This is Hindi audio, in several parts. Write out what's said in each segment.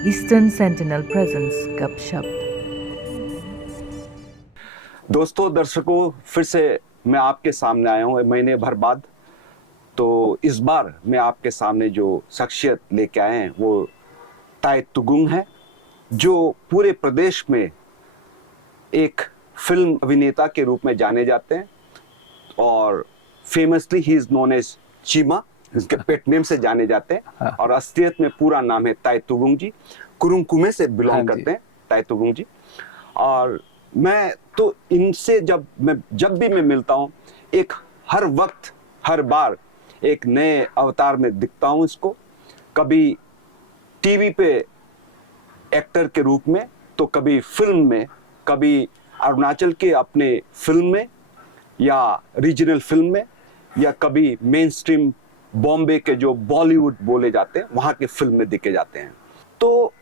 Eastern Sentinel presents गपशप। दोस्तों, दर्शकों, फिर से मैं आपके सामने आया हूँ महीने भर बाद। तो इस बार मैं आपके सामने जो शख्सियत लेके आए हैं वो ताई तुगुंग है, जो पूरे प्रदेश में एक फिल्म अभिनेता के रूप में जाने जाते हैं और फेमसली ही इज नोन एज चीमा, इसके पेट नेम से जाने जाते हैं। और असलियत में पूरा नाम है ताई तुगुंग जी। कुरुंग कुमे से बिलोंग करते हैं ताई तुगुंग जी। और मैं तो इनसे जब भी मैं मिलता हूँ, एक हर वक्त हर बार एक नए अवतार में दिखता हूँ इसको। कभी टीवी पे एक्टर के रूप में, तो कभी फिल्म में, कभी अरुणाचल के अपने फिल्म में या रीजनल फिल्म में, या कभी मेन स्ट्रीम बॉम्बे के जो बॉलीवुड बोले जाते हैं वहाँ के फिल्म में दिखे जाते हैं। तो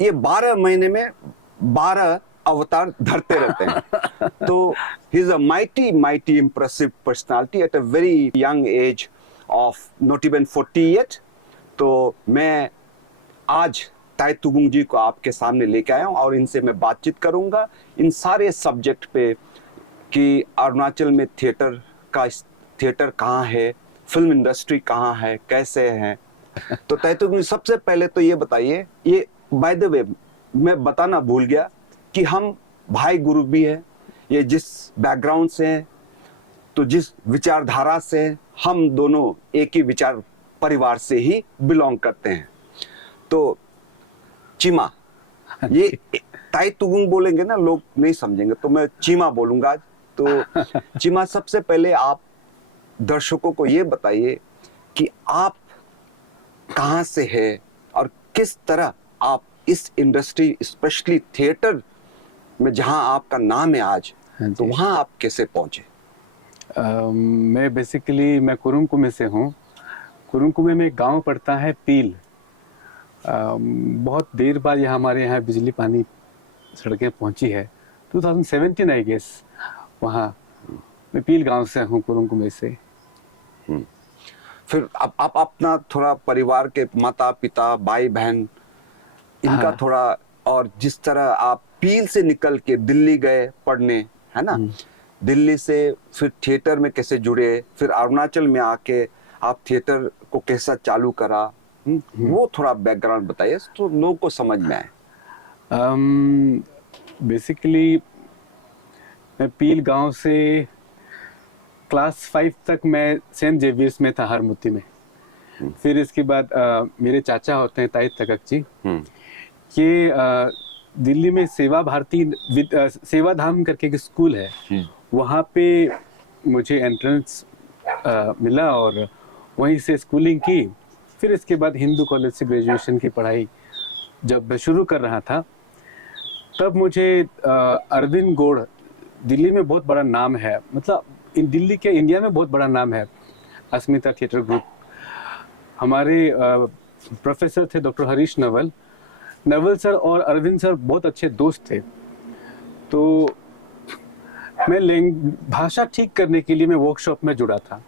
ये 12 महीने में 12 अवतार धरते रहते हैं। तो he is a mighty impressive personality at a very young age of not even 40 yet। तो मैं आज ताई तुगुंग जी को आपके सामने लेके आया हूँ और इनसे मैं बातचीत करूंगा इन सारे सब्जेक्ट पे कि अरुणाचल में थिएटर कहाँ है, फिल्म इंडस्ट्री कहाँ है, कैसे है। तो ताई तुगुंग, सबसे पहले तो ये बताइए, ये बाय द वे मैं बताना भूल गया कि हम भाई गुरु भी है। ये जिस बैकग्राउंड से हैं, तो जिस विचारधारा से हैं, हम दोनों एक ही विचार परिवार से ही बिलोंग करते हैं। तो चीमा, ये ताई तुगुंग बोलेंगे ना लोग नहीं समझेंगे, तो मैं चीमा बोलूंगा आज। तो चीमा, सबसे पहले आप दर्शकों को ये बताइए कि आप कहाँ से हैं और किस तरह आप इस इंडस्ट्री, स्पेशली थिएटर में जहां आपका नाम है आज, तो वहां आप कैसे पहुंचे? मैं कुरुंग कुमे से हूँ। कुरुंग कुमे में एक गांव पड़ता है पील। बहुत देर बाद हमारे यहाँ बिजली पानी सड़कें पहुंची है, 2017 आई गेस। वहाँ मैं पील गांव से हूँ, कुरुंग कुमे से। फिर आप अपना थोड़ा परिवार के माता पिता भाई बहन इनका थोड़ा, और जिस तरह आप पील से निकल के दिल्ली गए पढ़ने, है ना, दिल्ली से फिर थिएटर में कैसे जुड़े, फिर अरुणाचल में आके आप थिएटर को कैसा चालू करा, वो थोड़ा बैकग्राउंड बताइए तो लोगों को समझ में आए। बेसिकली मैं पील गांव से क्लास 5 तक मैं सेंट जेवियर्स में था, हरमुती में। फिर इसके बाद मेरे चाचा होते हैं ताई तगक जी, ये दिल्ली में सेवा भारती सेवा धाम करके एक स्कूल है, वहाँ पे मुझे एंट्रेंस मिला और वहीं से स्कूलिंग की। फिर इसके बाद हिंदू कॉलेज से ग्रेजुएशन की पढ़ाई जब मैं शुरू कर रहा था, तब मुझे अरविंद गौड़, दिल्ली में बहुत बड़ा नाम है, मतलब दिल्ली के इंडिया में बहुत बड़ा नाम है, अस्मिता थिएटर ग्रुप। हमारे प्रोफेसर थे डॉक्टर हरीश नवल सर, और अरविंद सर बहुत अच्छे दोस्त थे। तो मैं भाषा ठीक करने के लिए मैं वर्कशॉप में जुड़ा था।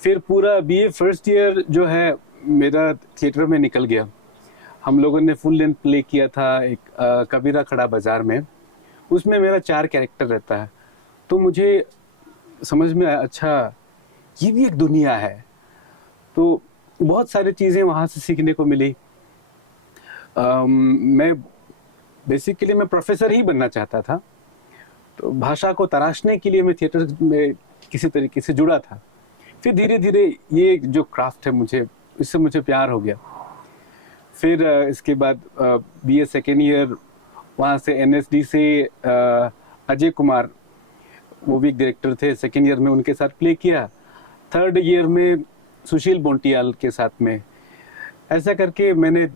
फिर पूरा बीए फर्स्ट ईयर जो है मेरा थिएटर में निकल गया। हम लोगों ने फुल लेंथ प्ले किया था एक कबीरा खड़ा बाजार में। उसमें मेरा 4 कैरेक्टर रहता है। तो मुझे समझ में आया, अच्छा ये भी एक दुनिया है। तो बहुत सारी चीज़ें वहाँ से सीखने को मिली। मैं बेसिकली मैं प्रोफेसर ही बनना चाहता था, तो भाषा को तराशने के लिए मैं थिएटर में किसी तरीके से जुड़ा था। फिर धीरे धीरे ये जो क्राफ्ट है इससे मुझे प्यार हो गया। फिर इसके बाद बीए सेकेंड ईयर, वहाँ से एनएसडी से अजय कुमार, वो भी एक डायरेक्टर थे, सेकेंड ईयर में उनके साथ प्ले किया। थर्ड ईयर में सुशील बोंटियाल के साथ में, ऐसा करके मैंने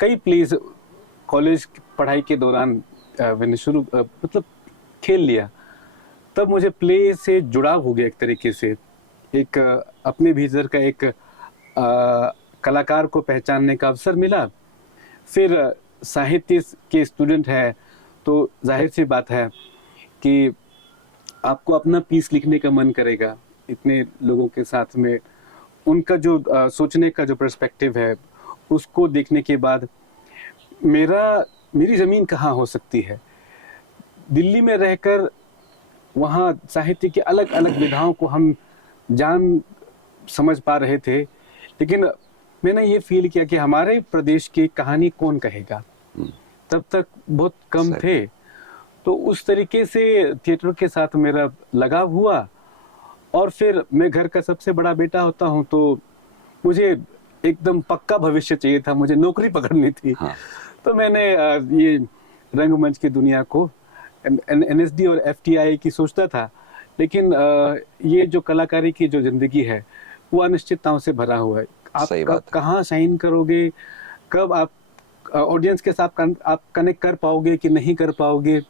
कई प्लेस कॉलेज पढ़ाई के दौरान मैंने मतलब खेल लिया। तब मुझे प्ले से जुड़ाव हो गया एक तरीके से, एक अपने भीतर का एक कलाकार को पहचानने का अवसर मिला। फिर साहित्य के स्टूडेंट है तो जाहिर सी बात है कि आपको अपना पीस लिखने का मन करेगा इतने लोगों के साथ में। उनका जो सोचने का जो पर्सपेक्टिव है उसको देखने के बाद मेरी जमीन कहाँ हो सकती है। दिल्ली में रहकर वहाँ साहित्य की अलग अलग विधाओं को हम जान समझ पा रहे थे, लेकिन मैंने ये फील किया कि हमारे प्रदेश की कहानी कौन कहेगा। तब तक बहुत कम थे, तो उस तरीके से थिएटर के साथ मेरा लगाव हुआ। और फिर मैं घर का सबसे बड़ा बेटा होता हूँ, तो मुझे एकदम पक्का भविष्य चाहिए था, मुझे नौकरी पकड़नी थी। हाँ। तो मैंने ये रंगमंच की दुनिया को NSD और FTI की सोचता था, लेकिन ये जो कलाकारी की जो जिंदगी है वो अनिश्चितताओं से भरा हुआ है। आप कब कहाँ साइन करोगे, कब आप ऑडियंस के साथ आप कनेक्ट कर पाओगे कि नहीं कर पाओगे।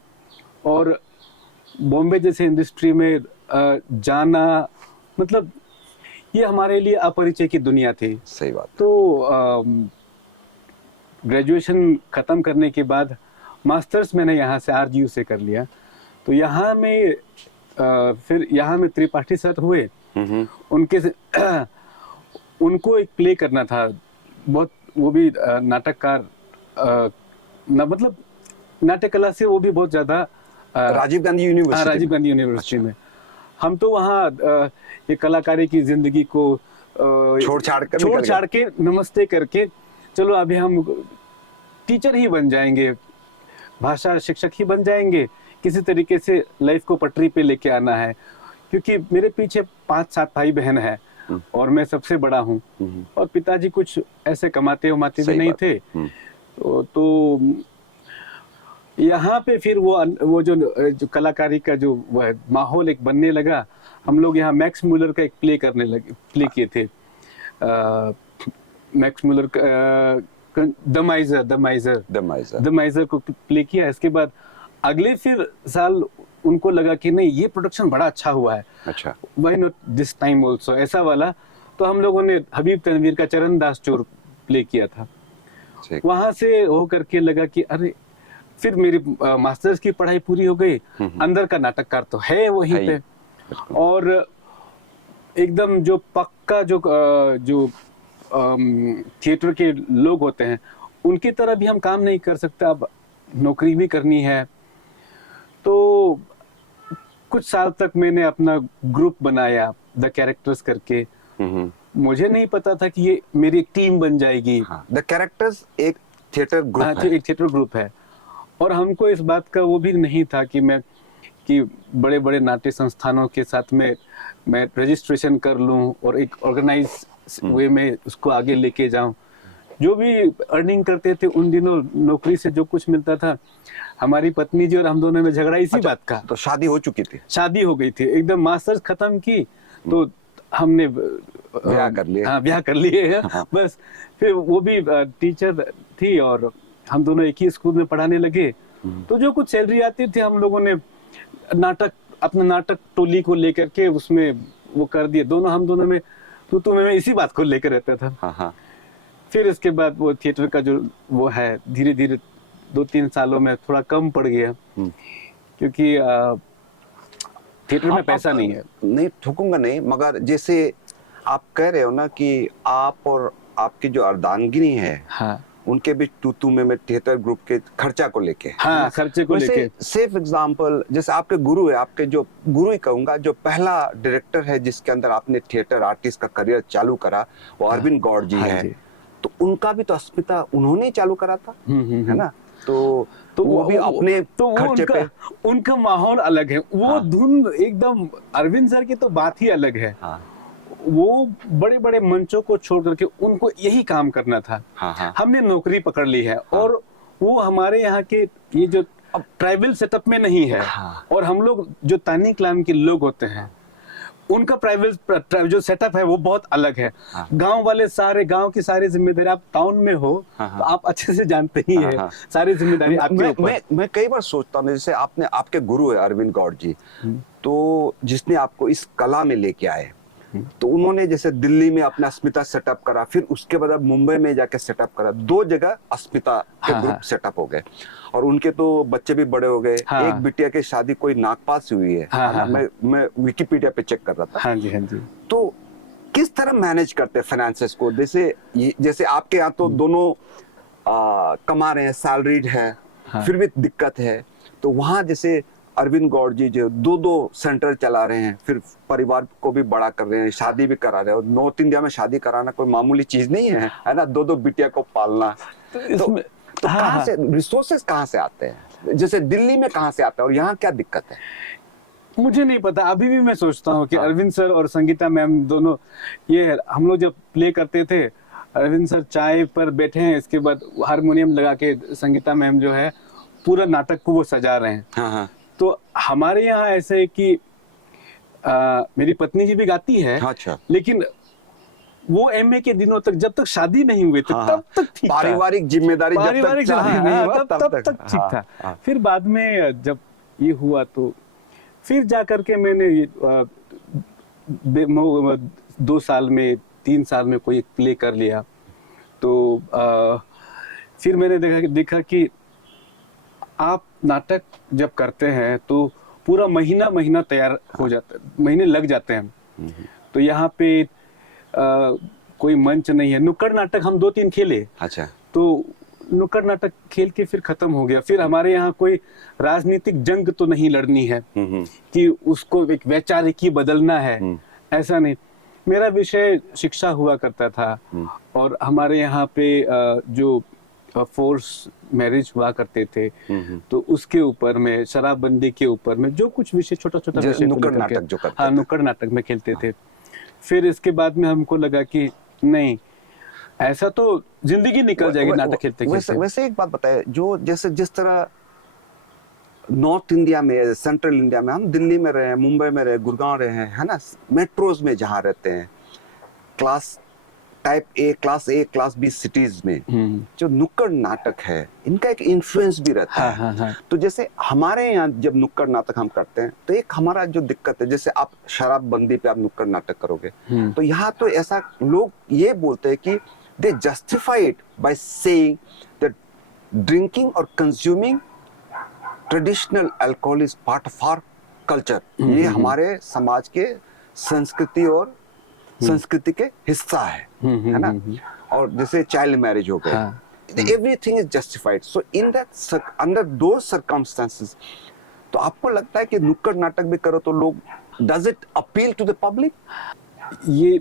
और बॉम्बे जैसे इंडस्ट्री में जाना, मतलब ये हमारे लिए अपरिचय की दुनिया थी। सही बात। तो ग्रेजुएशन खत्म करने के बाद मास्टर्स मैंने यहाँ से RGU से कर लिया। तो यहाँ में फिर यहाँ में त्रिपाठी सर हुए, उनके से उनको एक प्ले करना था, बहुत वो भी नाटककार, मतलब नाट्य कला से वो भी बहुत ज्यादा राजीव गांधी यूनिवर्सिटी में। हम तो वहाँ ये कलाकारी की जिंदगी को छोड़ छाड़ के नमस्ते करके, चलो अभी हम टीचर ही बन जाएंगे, भाषा शिक्षक ही बन जाएंगे, किसी तरीके से लाइफ को पटरी पे लेके आना है। क्योंकि मेरे पीछे 5-7 भाई बहन है और मैं सबसे बड़ा हूँ, और पिताजी कुछ ऐसे कमाते भी नहीं थे। तो यहाँ पे फिर वो जो कलाकारी का जो वह माहौल एक बनने लगा। हम लोग यहाँ मैक्स म्यूलर का एक प्ले किए थे, मैक्स म्यूलर द माइजर को प्ले किया। इसके बाद अगले फिर साल उनको लगा कि नहीं, ये प्रोडक्शन बड़ा अच्छा हुआ है, अच्छा why not this time also, ऐसा वाला। तो हम लोगों ने हबीब तनवीर का चरणदास चोर प्ले किया था। वहां से हो करके लगा कि अरे, फिर मेरी मास्टर्स की पढ़ाई पूरी हो गई, अंदर का नाटककार तो है वहीं पे, और एकदम जो पक्का जो थिएटर के लोग होते हैं उनकी तरह भी हम काम नहीं कर सकते, अब नौकरी भी करनी है। तो कुछ साल तक मैंने अपना ग्रुप बनाया, द कैरेक्टर्स करके। मुझे नहीं पता था कि ये मेरी एक टीम बन जाएगी। द कैरेक्टर्स एक थिएटर ग्रुप है। और हमको इस बात का वो भी नहीं था कि बड़े बड़े नाट्य संस्थानों के साथ में मैं रजिस्ट्रेशन कर लूं और एक ऑर्गेनाइज वे में उसको आगे लेके जाऊं। जो भी अर्निंग करते थे उन दिनों, नौकरी से जो कुछ मिलता था, हमारी पत्नी जी और हम दोनों में झगड़ा इसी बात का। तो शादी हो चुकी थी? शादी हो गई थी, एकदम मास्टर्स खत्म की तो हमने ब्याह कर लिए। बस फिर वो भी टीचर थी और हम दोनों एक ही स्कूल में पढ़ाने लगे। तो जो कुछ सैलरी आती थी हम लोगों ने अपना नाटक टोली को लेकर के उसमें वो कर दिए। हम दोनों में तो मैं इसी बात को लेकर रहता था। फिर इसके बाद वो थिएटर का जो वो है धीरे धीरे 2-3 सालों में थोड़ा कम पड़ गया, क्योंकि थिएटर में पैसा नहीं है। नहीं ठोकूंगा नहीं, मगर जैसे आप कह रहे हो ना कि आप और आपकी जो अर्धांगिनी है, उनके बीच तू में थिएटर ग्रुप के खर्चा को लेके, खर्चे को लेके सेफ एग्जांपल, जैसे आपके गुरु है, आपके जो गुरु ही कहूंगा, जो पहला डायरेक्टर है जिसके अंदर आपने थिएटर आर्टिस्ट का करियर चालू करा, वो अरविंद गौड़ जी है। तो उनका भी तो अस्मिता उन्होंने ही चालू करा था, है ना? तो वो भी अपने खर्चे पे, उनका माहौल अलग है। वो धुन एकदम, अरविंद सर की तो बात ही अलग है। वो बड़े बड़े मंचों को छोड़ करके उनको यही काम करना था। हमने नौकरी पकड़ ली है, और वो हमारे यहाँ के ये जो ट्राइबल सेटअप में नहीं है। और हम लोग जो तानी क्लान के लोग होते हैं, उनका प्राइवेट जो सेटअप है वो बहुत अलग है। गांव वाले सारे, गांव की सारी जिम्मेदारी, आप टाउन में हो तो आप अच्छे से जानते ही है, सारी जिम्मेदारी आपके ऊपर। मैं कई बार सोचता हूँ, जैसे आपके गुरु है अरविंद गौड़ जी, तो जिसने आपको इस कला में लेके आए, तो उन्होंने जैसे दिल्ली में अपना अस्मिता सेटअप करा, फिर उसके बाद अब मुंबई में जाके सेटअप करा, 2 जगह अस्मिता के ग्रुप सेटअप हो गए, और उनके तो बच्चे भी बड़े हो गए। एक बिटिया की शादी कोई नागपाल से हुई है। मैं विकिपीडिया पे चेक कर रहा था। हाँ जी। तो किस तरह मैनेज करते हैं फाइनेंसेस को? जैसे आपके यहाँ तो दोनों कमा रहे हैं, सैलरीड है, हाँ। फिर भी दिक्कत है। तो वहाँ जैसे अरविंद गौड़ जी जो 2-2 सेंटर चला रहे हैं, फिर परिवार को भी बड़ा कर रहे हैं, शादी भी करा रहे हैं। और नॉर्थ इंडिया में शादी कराना कोई मामूली चीज नहीं है ना, 2-2 बिटिया को पालना। तो हाँ, कहाँ हाँ। से रिसोर्सेस कहाँ से आते हैं, जैसे दिल्ली में कहाँ से आता है और यहाँ क्या दिक्कत है? मुझे नहीं पता, अभी भी मैं सोचता हूँ कि हाँ। अरविंद सर और संगीता मैम दोनों, ये हम लोग जब प्ले करते थे, अरविंद सर चाय पर बैठे हैं, इसके बाद हारमोनियम लगा के संगीता मैम जो है पूरा नाटक को वो सजा रहे हैं। हाँ हाँ तो हमारे यहाँ ऐसे है कि मेरी पत्नी जी भी गाती है, अच्छा। लेकिन वो एमए के दिनों तक, जब तक शादी नहीं हुई थी, हाँ, तब तक ठीक था। पारिवारिक जिम्मेदारी जब तक पारिवारिक चाहे शादी नहीं हुआ, तब तक ठीक हाँ, था। हाँ। फिर बाद में जब ये हुआ तो फिर जा करके मैंने ये 2 साल में 3 साल में कोई एक प्ले कर लिया। तो फिर मैंने देखा कि आप नाटक जब करते हैं तो पूरा महीना तैयार हो जाता है, महीने लग जाते हैं। तो यहाँ पे कोई मंच नहीं है। नुक्कड़ नाटक हम 2-3 खेले, अच्छा। तो नुक्कड़ नाटक खेल के फिर खत्म हो गया। फिर हमारे यहाँ कोई राजनीतिक जंग तो नहीं लड़नी है कि उसको एक वैचारिकी बदलना है, ऐसा नहीं। मेरा विषय शिक्षा हुआ करता था, और हमारे यहाँ पे जो फोर्स मैरिज हुआ करते थे, तो उसके ऊपर में, शराबबंदी के ऊपर में, जो कुछ विषय छोटा विषय नुक्कड़ नाटक जो करते हाँ, थे। नुक्कड़ नाटक में खेलते थे। फिर इसके बाद में हमको लगा कि नहीं, ऐसा तो जिंदगी निकल जाएगी नाटक खेलते खेलते। वैसे एक बात बताए, जो जैसे जिस तरह नॉर्थ इंडिया में, सेंट्रल इंडिया में, हम दिल्ली में रहे हैं, मुंबई में रहे, गुड़गांव रहे हैं, है ना, मेट्रोज में जहाँ रहते हैं, class A, class B cities में जो नुक्कड़ नाटक है, इनका एक इन्फ्लुएंस भी रहता है। हाँ। तो जैसे हमारे यहाँ जब नुक्कड़ नाटक हम करते हैं, तो एक हमारा जो दिक्कत है, जैसे आप शराबबंदी पे आप नुक्कड़ नाटक करोगे, तो यहाँ तो ऐसा लोग ये बोलते हैं कि they justify it by saying that drinking और consuming traditional alcohol is part of our culture. ये हमारे समाज के संस्कृति और संस्कृति के हिस्सा है ना। और जैसे चाइल्ड मैरिज हो गए, everything is justified. So in that, under those circumstances, तो आपको लगता है कि नुक्कड़ नाटक भी करो तो लोग, does it appeal to the public? ये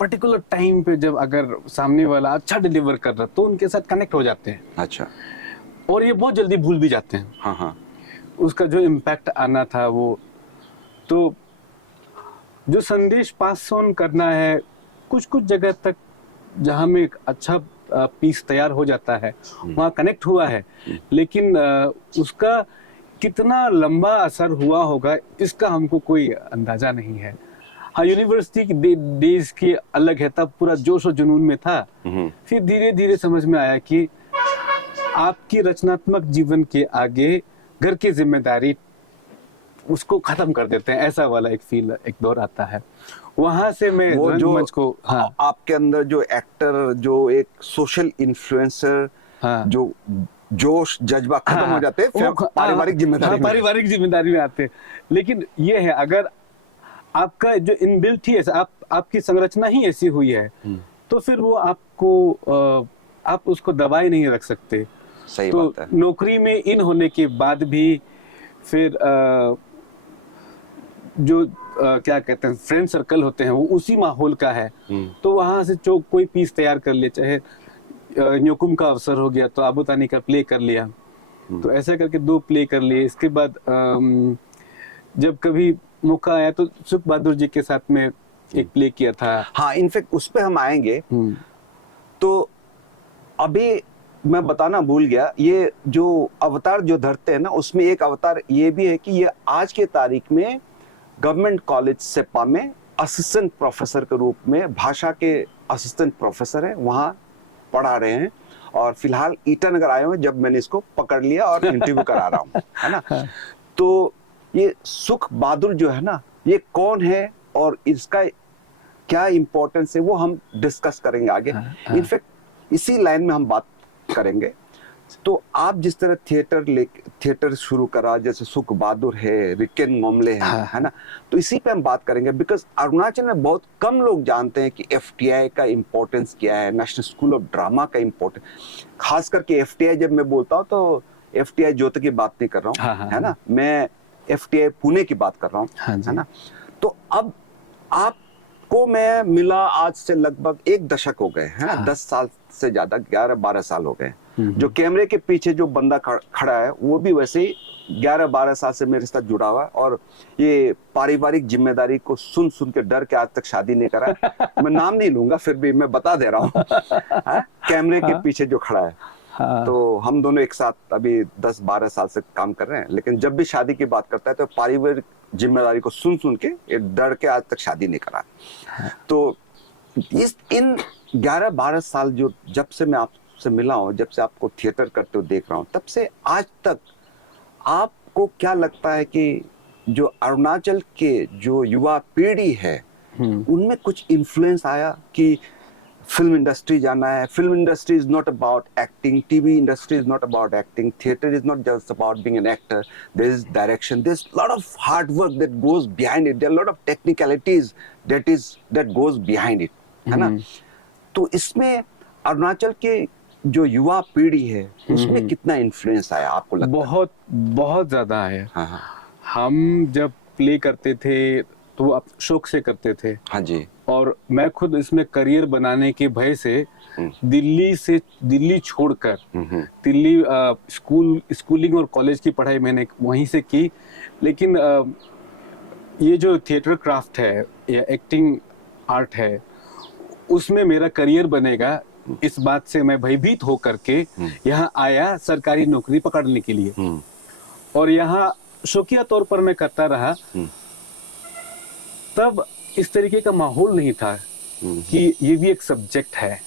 पर्टिकुलर टाइम पे जब अगर सामने वाला अच्छा डिलीवर कर रहा, तो उनके साथ कनेक्ट हो जाते हैं। अच्छा। और ये बहुत जल्दी भूल भी जाते हैं। हाँ हाँ। उसका जो इम्पैक्ट आना था, वो तो जो संदेश पास ऑन करना है, कुछ जगह तक जहाँ में एक अच्छा पीस तैयार हो जाता है, वहाँ कनेक्ट हुआ है। लेकिन उसका कितना लंबा असर हुआ होगा, इसका हमको कोई अंदाजा नहीं है। हाँ, यूनिवर्सिटी की डेज की अलग है, तब पूरा जोश और जुनून में था। फिर धीरे धीरे समझ में आया कि आपकी रचनात्मक जीवन के आगे घर की जिम्मेदारी उसको खत्म कर देते हैं, ऐसा वाला एक फील, एक दौर आता है। वहां से मैं वो जो रंगमंच को, हाँ, आपके अंदर जो एक्टर, जो एक सोशल इन्फ्लुएंसर, हाँ, जो जोश जज्बा खत्म हाँ, हो जाते हैं, फिर पारिवारिक जिम्मेदारी में। पारिवारिक जिम्मेदारी में आते हैं। लेकिन ये है, अगर आपका जो इनबिल्ट ही ऐसा, आपकी संरचना ही ऐसी हुई है, तो फिर वो आपको आप उसको दबाए नहीं रख सकते। सही तो बात है। नौकरी में इन होने के बाद भी फिर जो क्या कहते हैं, फ्रेंड सर्कल होते हैं, वो उसी माहौल का है। तो वहां से जो कोई पीस तैयार कर ले, चाहे न्योकुम का अवसर हो गया तो आबूतानी का प्ले कर लिया, तो ऐसा करके 2 प्ले कर लिए। इसके बाद जब कभी मौका आया तो सुख बहादुर जी के साथ में एक प्ले किया था। हाँ, इनफेक्ट उस पे हम आएंगे। तो अभी मैं बताना भूल गया, ये जो अवतार जो धरते हैं ना, उसमें एक अवतार ये भी है कि ये आज के तारीख में गवर्नमेंट कॉलेज सेप्पा में असिस्टेंट प्रोफेसर के रूप में, भाषा के असिस्टेंट प्रोफेसर है, वहाँ पढ़ा रहे हैं। और फिलहाल ईटानगर आए हुए जब मैंने इसको पकड़ लिया और इंटरव्यू करा रहा हूँ, है ना। तो ये सुख बहादुर जो है ना, ये कौन है और इसका क्या इम्पोर्टेंस है, वो हम डिस्कस करेंगे आगे। इनफैक्ट इसी लाइन में हम बात करेंगे। तो आप जिस तरह थिएटर शुरू करा, जैसे सुख बहादुर है, रिकेन मोमले है, हाँ। है ना, तो इसी पे हम बात करेंगे। बिकॉज अरुणाचल में बहुत कम लोग जानते हैं कि एफटीआई का इम्पोर्टेंस क्या है, नेशनल स्कूल ऑफ ड्रामा का इम्पोर्टेंस। खास करके एफटीआई जब मैं बोलता हूँ तो एफटीआई ज्योति की बात नहीं कर रहा हाँ, हूँ, हाँ, है ना, मैं एफटीआई पुणे की बात कर रहा हूँ, हाँ जी। है ना। तो अब आपको मैं मिला आज से लगभग 1 दशक हो गए हैं, हाँ। 10 साल से ज्यादा, 11-12 साल हो गए। जो कैमरे के पीछे जो बंदा खड़ा है वो भी वैसे ही 11-12 साल से मेरे साथ जुड़ा हुआ है, और ये पारिवारिक जिम्मेदारी को सुन सुन के डर के आज तक शादी नहीं करा। मैं नाम नहीं लूंगा, फिर भी मैं बता दे रहा हूँ कैमरे के पीछे जो खड़ा है। हाँ। तो हम दोनों एक साथ अभी 10-12 साल से काम कर रहे हैं, लेकिन जब भी शादी की बात करता है तो पारिवारिक जिम्मेदारी को सुन सुन के ये डर के आज तक शादी नहीं करा। तो इन 11-12 साल जो जब से मैं आपसे मिला हूँ, जब से आपको थिएटर करते हुए देख रहा हूँ, तब से आज तक आपको क्या लगता है कि जो अरुणाचल के जो युवा पीढ़ी है उनमें कुछ इन्फ्लुएंस आया कि फिल्म इंडस्ट्री जाना है? Film industry is not about acting, TV industry is not about acting, theatre is not just about being an actor, there is direction, there is lot of hard work that goes behind it, there are lot of technicalities that goes behind it, है ना। तो इसमें अरुणाचल के जो युवा पीढ़ी है उसमें कितना इन्फ्लुएंस आया आपको लगता है? बहुत बहुत ज्यादा है। हाँ हाँ हम जब प्ले करते थे तो वो शौक से करते थे, हाँ जी, और मैं खुद इसमें करियर बनाने के भय से दिल्ली छोड़कर दिल्ली स्कूलिंग और कॉलेज की पढ़ाई मैंने वहीं से की। लेकिन ये जो थिएटर क्राफ्ट है या एक्टिंग आर्ट है, उसमें मेरा करियर बनेगा, इस बात से मैं भयभीत होकर के यहाँ आया सरकारी नौकरी पकड़ने के लिए। और यहाँ शौकिया तौर पर मैं करता रहा। तब इस तरीके का माहौल नहीं था कि ये भी एक सब्जेक्ट है।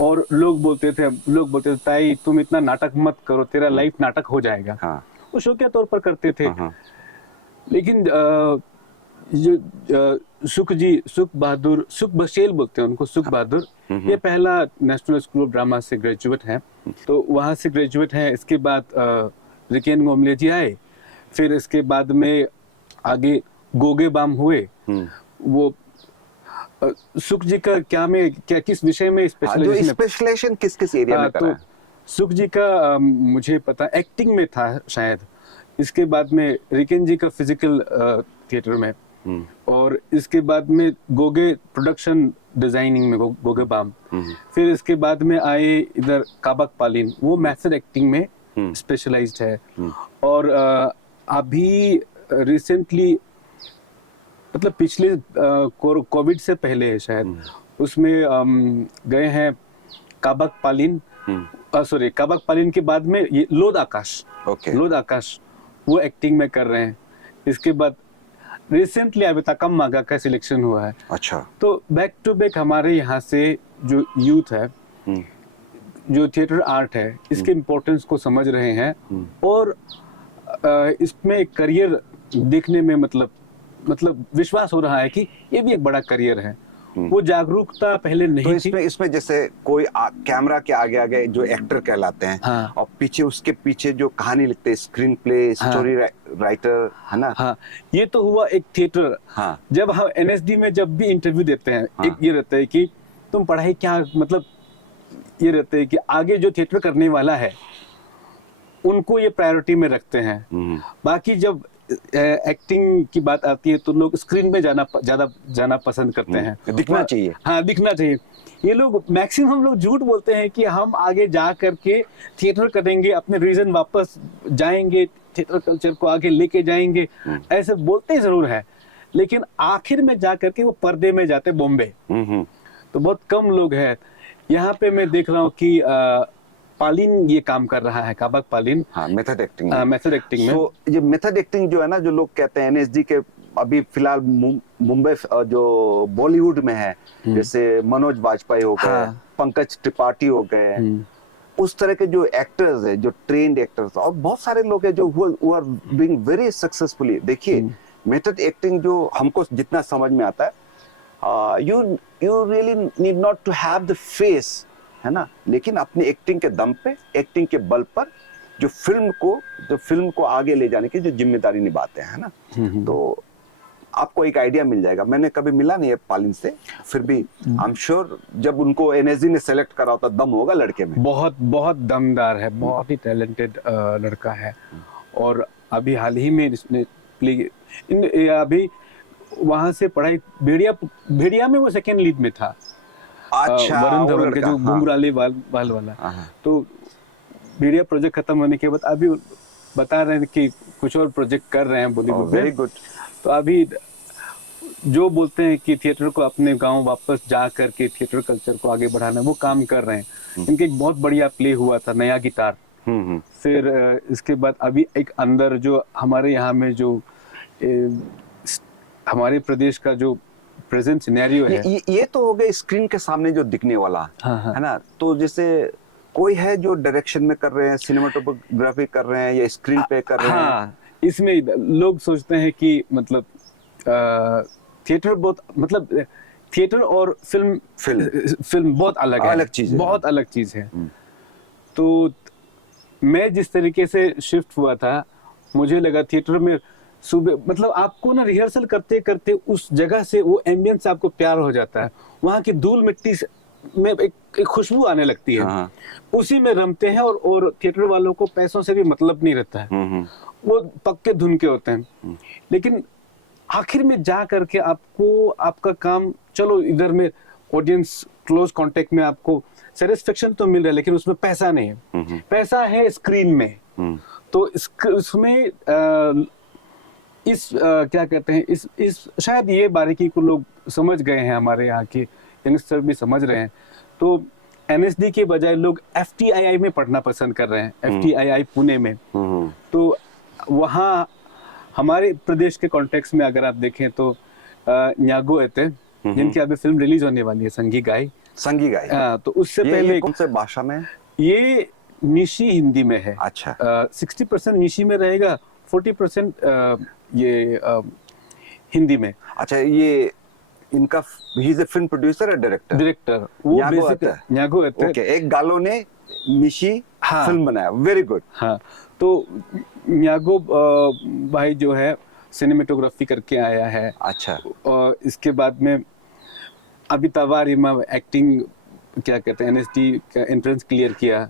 और लोग बोलते थे ताई तुम इतना नाटक मत करो, तेरा लाइफ नाटक हो जाएगा। हाँ। वो शौकिया तौर पर करते थे। लेकिन सुख बशेल बोलते हैं उनको, सुख बहादुर, ये पहला नेशनल स्कूल ऑफ ड्रामा से ग्रेजुएट है, तो वहाँ से ग्रेजुएट है। इसके बाद रिकेन मोमले जी आए, फिर इसके बाद में आगे गोगे बाम हुए। वो सुख जी का क्या किस विषय में स्पेशलाइजेशन किस एरिया में करा है? सुख जी का मुझे पता एक्टिंग में था शायद। इसके बाद में रिकेन जी का फिजिकल थिएटर में, और इसके बाद में गोगे प्रोडक्शन डिजाइनिंग में गोगे बाम। फिर इसके बाद में आए इधर काबक पालिन, वो मैथड एक्टिंग में स्पेशलाइज्ड है। और अभी रिसेंटली, मतलब पिछले कोविड से पहले है शायद, उसमें गए हैं काबक पालिन, काबक पालिन के बाद में ये लोद आकाश, लोद आकाश वो एक्टिंग में कर रहे हैं। इसके बाद रिसेंटली अभी तकम मागा का सिलेक्शन हुआ है। अच्छा। तो बैक टू बैक हमारे यहाँ से जो यूथ है, जो थिएटर आर्ट है, इसके इम्पोर्टेंस को समझ रहे हैं, और इसमें करियर देखने में मतलब विश्वास हो रहा है कि ये भी एक बड़ा करियर है। वो जागरूकता पहले नहीं तो थी। इसमें जैसे कोई कैमरा के आगे जो एक्टर कहलाते हैं, हाँ। और पीछे उसके पीछे जो कहानी लिखते हैं, स्क्रीन प्ले, स्टोरी राइटर, है ना। हाँ, ये तो हुआ एक थिएटर। हाँ। जब हम एनएसडी में जब भी इंटरव्यू देते हैं, हाँ। एक ये रहता है कि तुम पढ़ाई क्या, मतलब ये रहता है कि आगे जो थिएटर करने वाला है उनको ये प्रायोरिटी में रखते हैं। बाकी जब एक्टिंग की बात आती है तो लोग स्क्रीन में जाना पसंद करते हैं। दिखना चाहिए। हाँ, दिखना चाहिए। ये लोग मैक्सिमम लोग झूठ बोलते हैं कि हम आगे जा करके थिएटर करेंगे, अपने रीजन वापस जाएंगे, थिएटर कल्चर को आगे लेके जाएंगे, ऐसे बोलते जरूर है, लेकिन आखिर में जा करके वो पर्दे में जाते बॉम्बे। तो बहुत कम लोग हैं। यहाँ पे मैं देख रहा हूँ कि पालिन ये काम कर रहा है, काबक पालिन। हाँ, मेथड एक्टिंग में। तो ये मेथड एक्टिंग जो है ना, जो लोग कहते हैं एनएसडी के, अभी फिलहाल मुंबई जो बॉलीवुड में है, जैसे मनोज वाजपेयी हो गए, हाँ। पंकज त्रिपाठी हो गए, उस तरह के जो एक्टर्स है, जो ट्रेन्ड एक्टर्स, और बहुत सारे लोग हैं जो who are being very successfully. देखिए, मेथड एक्टिंग जो हमको जितना समझ में आता है, you really need not to have the face, है ना, लेकिन अपनी एक्टिंग के दम पे, एक्टिंग के बल पर जो फिल्म को आगे ले जाने की जो जिम्मेदारी निभाते हैं, है ना। तो आपको एक आइडिया मिल जाएगा। मैंने कभी मिला नहीं है पालिन से, फिर भी आई एम श्योर जब उनको एनएसडी ने सेलेक्ट करा होता दम होगा लड़के में। बहुत बहुत दमदार है, बहुत ही टैलेंटेड लड़का है। और अभी हाल ही में इसने अभी वहां से पढ़ाई भेड़िया में वो सेकंड लीड में था। अच्छा, वरुण वो धवन के लड़का, जो हाँ। घुंघराले बाल वाला। हाँ। तो भेड़िया प्रोजेक्ट खत्म होने के बाद अभी बता रहे हैं कि कुछ और प्रोजेक्ट कर रहे हैं बॉलीवुड में। Very good. तो अभी जो बोलते हैं कि थिएटर को अपने गांव वापस जा करके थिएटर कल्चर को आगे बढ़ाना, वो काम कर रहे हैं। इनके एक बहुत बढ़िया प्ले हुआ था, नया गिटार। फिर इसके बाद अभी एक अंदर जो हमारे यहाँ में जो हमारे प्रदेश का जो प्रेजेंट सिनेरियो है, ये तो हो गए स्क्रीन के सामने जो दिखने वाला, हाँ। है ना। तो जैसे कोई है जो डायरेक्शन में कर रहे हैं, सिनेमेटोग्राफी कर रहे हैं या स्क्रीन पे कर रहे हैं? हाँ, इसमें लोग सोचते हैं कि मतलब थिएटर बहुत, मतलब थिएटर और फिल्म बहुत अलग है, अलग चीज है। बहुत अलग चीज है। तो मैं जिस तरीके से शिफ्ट हुआ था, मुझे लगा थिएटर में सुबह मतलब आपको ना रिहर्सल करते करते उस जगह से, वो एम्बियंस से आपको प्यार हो जाता है। वहाँ की धूल मिट्टी में एक खुशबू आने लगती है। हाँ। उसी में रमते हैं और थिएटर वालों को पैसों से भी मतलब नहीं रहता है। वो पक्के धुन के होते हैं। लेकिन आखिर में जा करके आपको आपका काम, चलो इधर में ऑडियंस क्लोज कांटेक्ट में आपको सेटिस्फेक्शन तो मिल रहा है, लेकिन उसमें पैसा नहीं है। पैसा है स्क्रीन में। तो इसमें क्या कहते हैं, इस शायद ये बारीकी को लोग समझ गए हैं, हमारे यहाँ के यंगस्टर भी समझ रहे हैं। तो एनएसडी के बजाय लोग एफटीआईआई में पढ़ना पसंद कर रहे हैं, एफटीआईआई पुणे में। तो वहाँ हमारे प्रदेश के कॉन्टेक्स्ट में अगर आप देखें तो न्यागो एते, जिनकी अभी फिल्म रिलीज होने वाली है, संगी गाय। तो उससे पहले कौन से भाषा में? ये निशी हिंदी में है। अच्छा। 60% निशी में रहेगा, 40% ये हिंदी में। अच्छा, ये इनका he is a film producer और डायरेक्टर वो बेसिक न्यागो एते। ओके, एक गालो ने निशी हाँ। फिल्म बनाया। Very good. हाँ, तो न्यागो भाई जो है सिनेमेटोग्राफी करके आया है। अच्छा। और इसके बाद में अभी तवारिमा एक्टिंग, क्या कहते हैं, एनएसडी का एंट्रेंस क्लियर किया।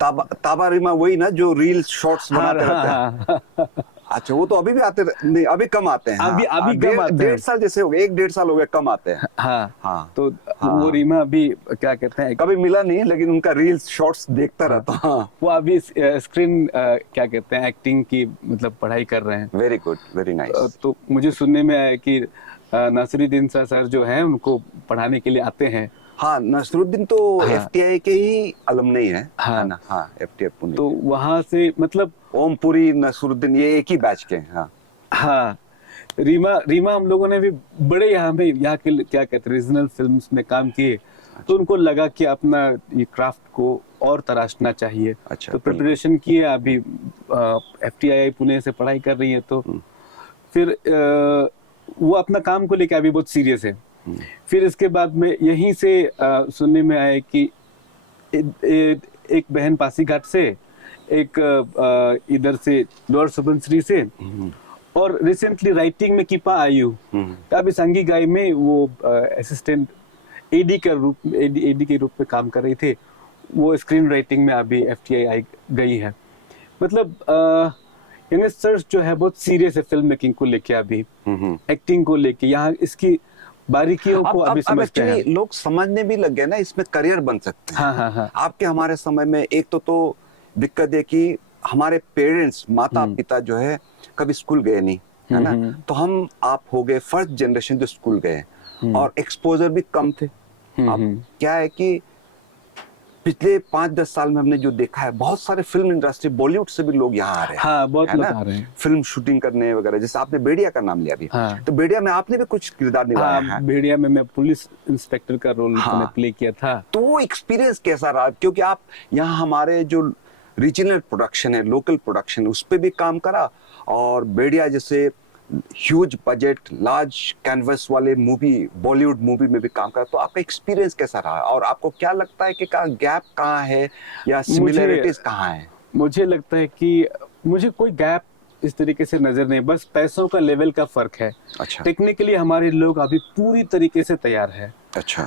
ताबारिमा वही ना जो रील शॉर्ट्स बनाते रहते हैं? हाँ। अच्छा, वो तो अभी भी आते नहीं, अभी कम आते हैं। अभी कम आते हैं। 1.5 साल जैसे हो गए, 1.5 साल हो गए, कम आते हैं। हाँ। तो वो रीमा अभी क्या कहते हैं, कभी मिला नहीं, लेकिन उनका रील्स शॉर्ट्स देखता रहता हूँ। वो अभी स्क्रीन क्या कहते हैं, एक्टिंग की मतलब पढ़ाई कर रहे हैं। Very good, very nice. तो मुझे सुनने में आया कि नासिरुद्दीन सर जो है उनको पढ़ाने के लिए आते हैं। हाँ, नासिरुद्दीन तो एफटीआई के ही अलुमनी है। हाँ ना। हाँ, एफटीआई पुणे। तो वहां से मतलब ओमपुरी, नासिरुद्दीन ये एक ही बैच के हैं। हाँ। रीमा हम लोगों ने भी बड़े यहाँ के क्या कहते हैं, रीजनल फिल्म्स में काम किए। तो उनको लगा कि अपना ये क्राफ्ट को और तराशना चाहिए। अच्छा, तो प्रिपरेशन किए, अभी एफटीआई पुणे से पढ़ाई कर रही है। तो फिर वो अपना काम को लेके अभी बहुत सीरियस है। फिर इसके बाद में यहीं से सुनने में आया कि एक बहन पासीघाट से, एक इधर से लोअर सुबनसिरी से, और रिसेंटली राइटिंग में कीपा आयु, अभी संगी गाय में वो असिस्टेंट एडी के रूप में काम कर रही थी। वो स्क्रीन राइटिंग में अभी एफटीआई गई है। मतलब यंगस्टर्स जो है बहुत सीरियस है फिल्म मेकिंग को लेके, अभी एक्टिंग को लेके, यहाँ इसकी बारीकियों को अभी समझते हैं। लोग समझने भी लग गए ना, इसमें करियर बन सकते हैं। हाँ। आपके हमारे समय में एक तो दिक्कत है कि हमारे पेरेंट्स, माता पिता जो है कभी स्कूल गए नहीं, है ना। तो हम आप हो गए फर्स्ट जनरेशन जो स्कूल गए, और एक्सपोजर भी कम थे। अब क्या है कि पिछले 5-10 साल में हमने जो देखा है, बहुत सारे फिल्म इंडस्ट्री, बॉलीवुड से भी लोग यहाँ आ रहे हैं। हाँ, बहुत लोग आ रहे हैं फिल्म शूटिंग करने वगैरह। जैसे आपने बेड़िया का नाम लिया अभी। हाँ। तो बेड़िया में आपने भी कुछ किरदार निभाया है। बेड़िया में मैं पुलिस इंस्पेक्टर का रोल प्ले किया था। तो वो एक्सपीरियंस कैसा रहा? क्योंकि आप यहाँ हमारे जो रीजनल प्रोडक्शन है, लोकल प्रोडक्शन, उस पर भी काम करा, और बेड़िया जैसे ह्यूज बजट लार्ज कैनवस वाले मूवी बॉलीवुड मूवी में भी काम करा, तो आपका एक्सपीरियंस कैसा रहा और आपको क्या लगता है कि कहाँ गैप कहाँ है या सिमिलरिटीज कहाँ है? मुझे लगता है कि मुझे कोई गैप इस तरीके से नजर नहीं, बस पैसों का लेवल का फर्क है। अच्छा। टेक्निकली हमारे लोग अभी पूरी तरीके से तैयार है। अच्छा।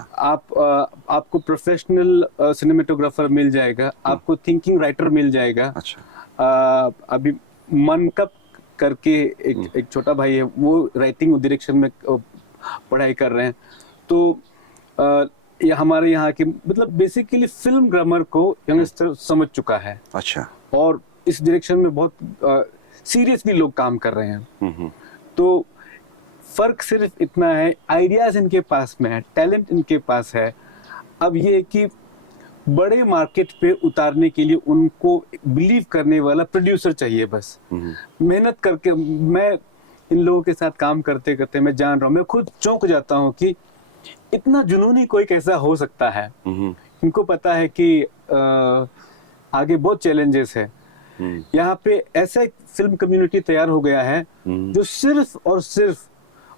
आपको प्रोफेशनल सिनेमेटोग्राफर मिल जाएगा, आपको थिंकिंग राइटर मिल जाएगा। अच्छा। अभी मनकप करके एक छोटा भाई है, वो राइटिंग डायरेक्शन में पढ़ाई कर रहे हैं। तो ये हमारे यहाँ के मतलब बेसिकली फिल्म ग्रामर को यंगस्टर समझ चुका है। अच्छा। और इस डायरेक्शन में बहुत सीरियसली लोग काम कर रहे हैं। तो फर्क सिर्फ इतना है, आइडियाज इनके पास में है, टैलेंट इनके पास है। अब ये है कि बड़े मार्केट पे उतारने के लिए उनको बिलीव करने वाला प्रोड्यूसर चाहिए बस। मेहनत करके मैं इन लोगों के साथ काम करते करते मैं जान रहा हूँ, मैं खुद चौंक जाता हूँ कि इतना जुनूनी कोई कैसा हो सकता है। इनको पता है कि आगे बहुत चैलेंजेस है। यहाँ पे ऐसा एक फिल्म कम्युनिटी तैयार हो गया है जो सिर्फ और सिर्फ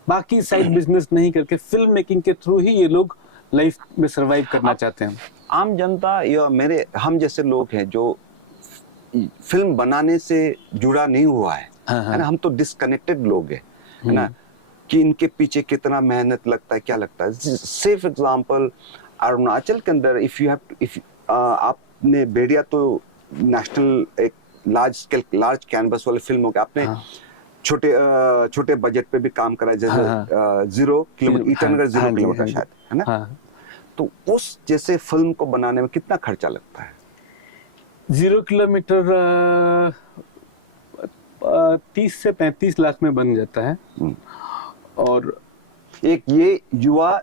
बाकी साइड बिजनेस नहीं करके फिल्म मेकिंग के थ्रू ही ये लोग लाइफ में सरवाइव करना चाहते हैं। आम जनता या हम जैसे लोग हैं जो फिल्म बनाने से जुड़ा नहीं हुआ है, है ना, हम तो डिस्कनेक्टेड लोग हैं, है ना, कि इनके पीछे कितना मेहनत लगता है, क्या लगता है। से फॉर एग्जांपल अरुणाचल के अंदर इफ आपने भेड़िया तो नेशनल एक लार्ज कैनवस वाले फिल्म हो गया, आपने छोटे बजट पे भी काम करा, जैसे 0 किलोमीटर ईटानगर 0 किलोमीटर शायद, है ना। तो उस जैसे फिल्म को बनाने में कितना खर्चा लगता है? 0 किलोमीटर 30 से 35 लाख में बन जाता है। और एक ये युवा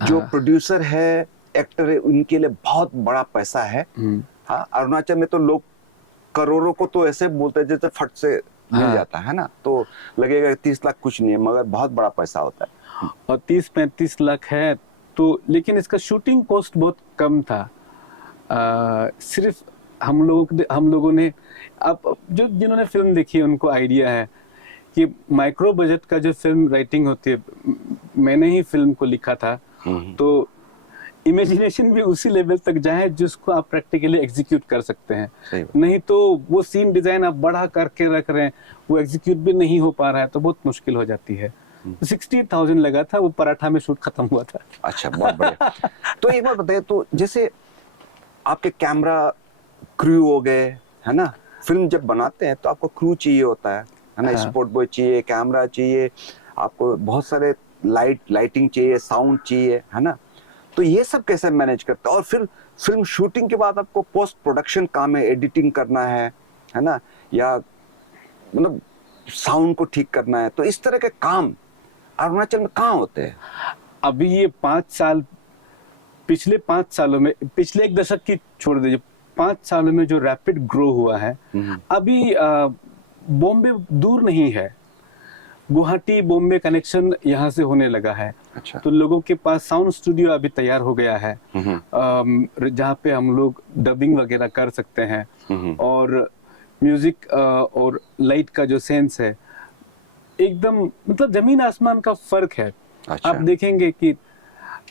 जो प्रोड्यूसर है, एक्टर है, उनके लिए बहुत बड़ा पैसा है। हाँ, अरुणाचल में तो लोग करोड़ों को तो ऐसे बोलते हैं जैसे फट से मिल जाता है ना, तो लगेगा 30 लाख कुछ नहीं है, मगर बहुत बड़ा पैसा होता है। और 30-35 लाख है तो, लेकिन इसका शूटिंग कॉस्ट बहुत कम था। सिर्फ हम लोगों ने, अब जो जिन्होंने फिल्म देखी है उनको आइडिया है कि माइक्रो बजट का जो फिल्म राइटिंग होती है, मैंने ही फिल्म को लिखा था, तो इमेजिनेशन भी उसी लेवल तक जाए जिसको आप प्रैक्टिकली एग्जीक्यूट कर सकते हैं। नहीं तो वो सीन डिजाइन आप बढ़ा करके रख रहे हैं, वो एग्जीक्यूट भी नहीं हो पा रहा है, तो बहुत मुश्किल हो जाती है। 60,000 लगा था, वो पराठा में शूट खत्म हुआ था। अच्छा, बहुत बढ़िया। तो एक बार बताइए, तो जैसे आपके कैमरा क्रू हो गए, है ना, फिल्म जब बनाते हैं तो आपको क्रू चाहिए होता है ना, स्पॉट बॉय चाहिए, कैमरा चाहिए, आपको बहुत सारे लाइटिंग चाहिए, साउंड चाहिए, है ना। तो ये सब कैसे मैनेज करते हैं? और फिर फिल्म शूटिंग के बाद आपको पोस्ट प्रोडक्शन काम है, एडिटिंग करना है ना, या मतलब साउंड को ठीक करना है, तो इस तरह के काम अरुणाचल में कहाँ होते हैं? अभी ये 5 साल, पिछले 5 सालों में, पिछले एक दशक की छोड़ दीजिए, 5 सालों में जो रैपिड ग्रो हुआ है, अभी बॉम्बे दूर नहीं है, गुवाहाटी बॉम्बे कनेक्शन यहाँ से होने लगा है। अच्छा। तो लोगों के पास साउंड स्टूडियो अभी तैयार हो गया है, जहाँ पे हम लोग डबिंग वगैरह कर सकते हैं। और म्यूजिक और लाइट का जो सेंस है, एकदम मतलब जमीन आसमान का फर्क है। अच्छा। आप देखेंगे कि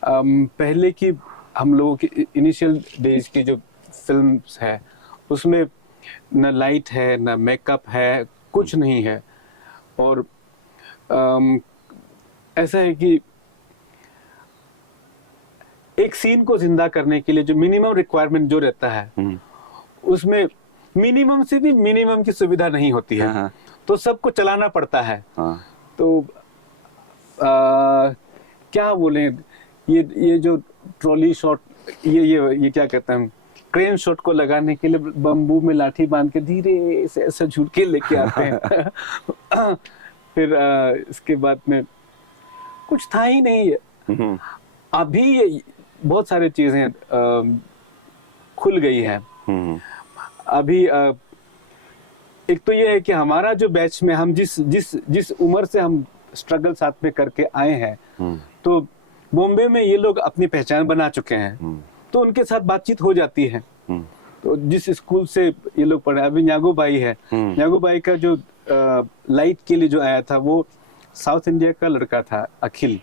पहले की हम लोगों की इनिशियल डेज की जो फिल्म्स है, उसमें न लाइट है, न मेकअप है, कुछ नहीं है। और ऐसा है कि एक सीन को जिंदा करने के लिए जो मिनिमम रिक्वायरमेंट जो रहता है, उसमें मिनिमम से भी मिनिमम की सुविधा नहीं होती है। हाँ। तो सबको चलाना पड़ता है। हाँ। तो क्या बोले, ये जो ट्रॉली शॉट, ये क्या कहते हैं, क्रेन शॉट को लगाने के लिए बम्बू में लाठी बांध के धीरे से ऐसा झूठ के लेके आते हैं। फिर इसके बाद में कुछ था ही नहीं है। अभी बहुत सारी चीजें खुल गई हैं। अभी एक तो ये है कि हमारा जो बैच में हम जिस उम्र से हम स्ट्रगल साथ में करके आए हैं, तो बॉम्बे में ये लोग अपनी पहचान बना चुके हैं, तो उनके साथ बातचीत हो जाती है। तो जिस स्कूल से ये लोग पढ़े, अभी न्यागो भाई है, न्यागो भाई का जो लाइट के लिए जो आया था वो साउथ इंडिया का लड़का था, अखिल।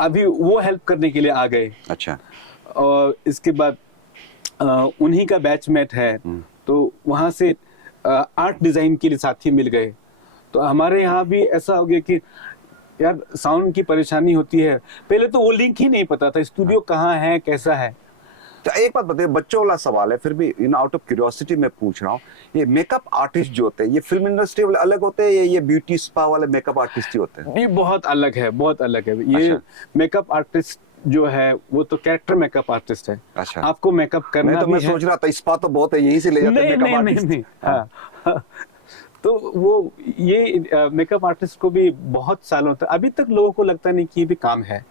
अभी वो हेल्प करने के लिए आ गए। अच्छा। और इसके बाद उन्हीं का बैचमेट है, तो वहाँ से आर्ट डिजाइन के लिए साथी मिल गए। तो हमारे यहाँ भी ऐसा हो गया कि यार साउंड की परेशानी होती है, पहले तो वो लिंक ही नहीं पता था स्टूडियो कहाँ है, कैसा है। तो एक बात बताइए, बच्चों वाला सवाल है, फिर भी आउट ऑफ क्यूरियोसिटी मैं पूछ रहा हूँ, ये मेकअप आर्टिस्ट जो होते हैं ये फिल्म इंडस्ट्री वाले अलग होते हैं या ये ब्यूटी स्पा वाले मेकअप आर्टिस्ट ही होते हैं? ये बहुत अलग है, बहुत अलग है। ये अच्छा। मेकअप आर्टिस्ट जो है वो तो कैरेक्टर मेकअप आर्टिस्ट है। अच्छा। आपको मेकअप करना मैं तो मैं भी है। सोच रहा था स्पा तो बहुत है, यहीं से ले जाते हैं नहीं मेकअप नहीं आर्टिस्ट। नहीं, हाँ। तो वो ये मेकअप आर्टिस्ट को भी बहुत सालों तक अभी तक लोगों को लगता नहीं कि ये भी काम है,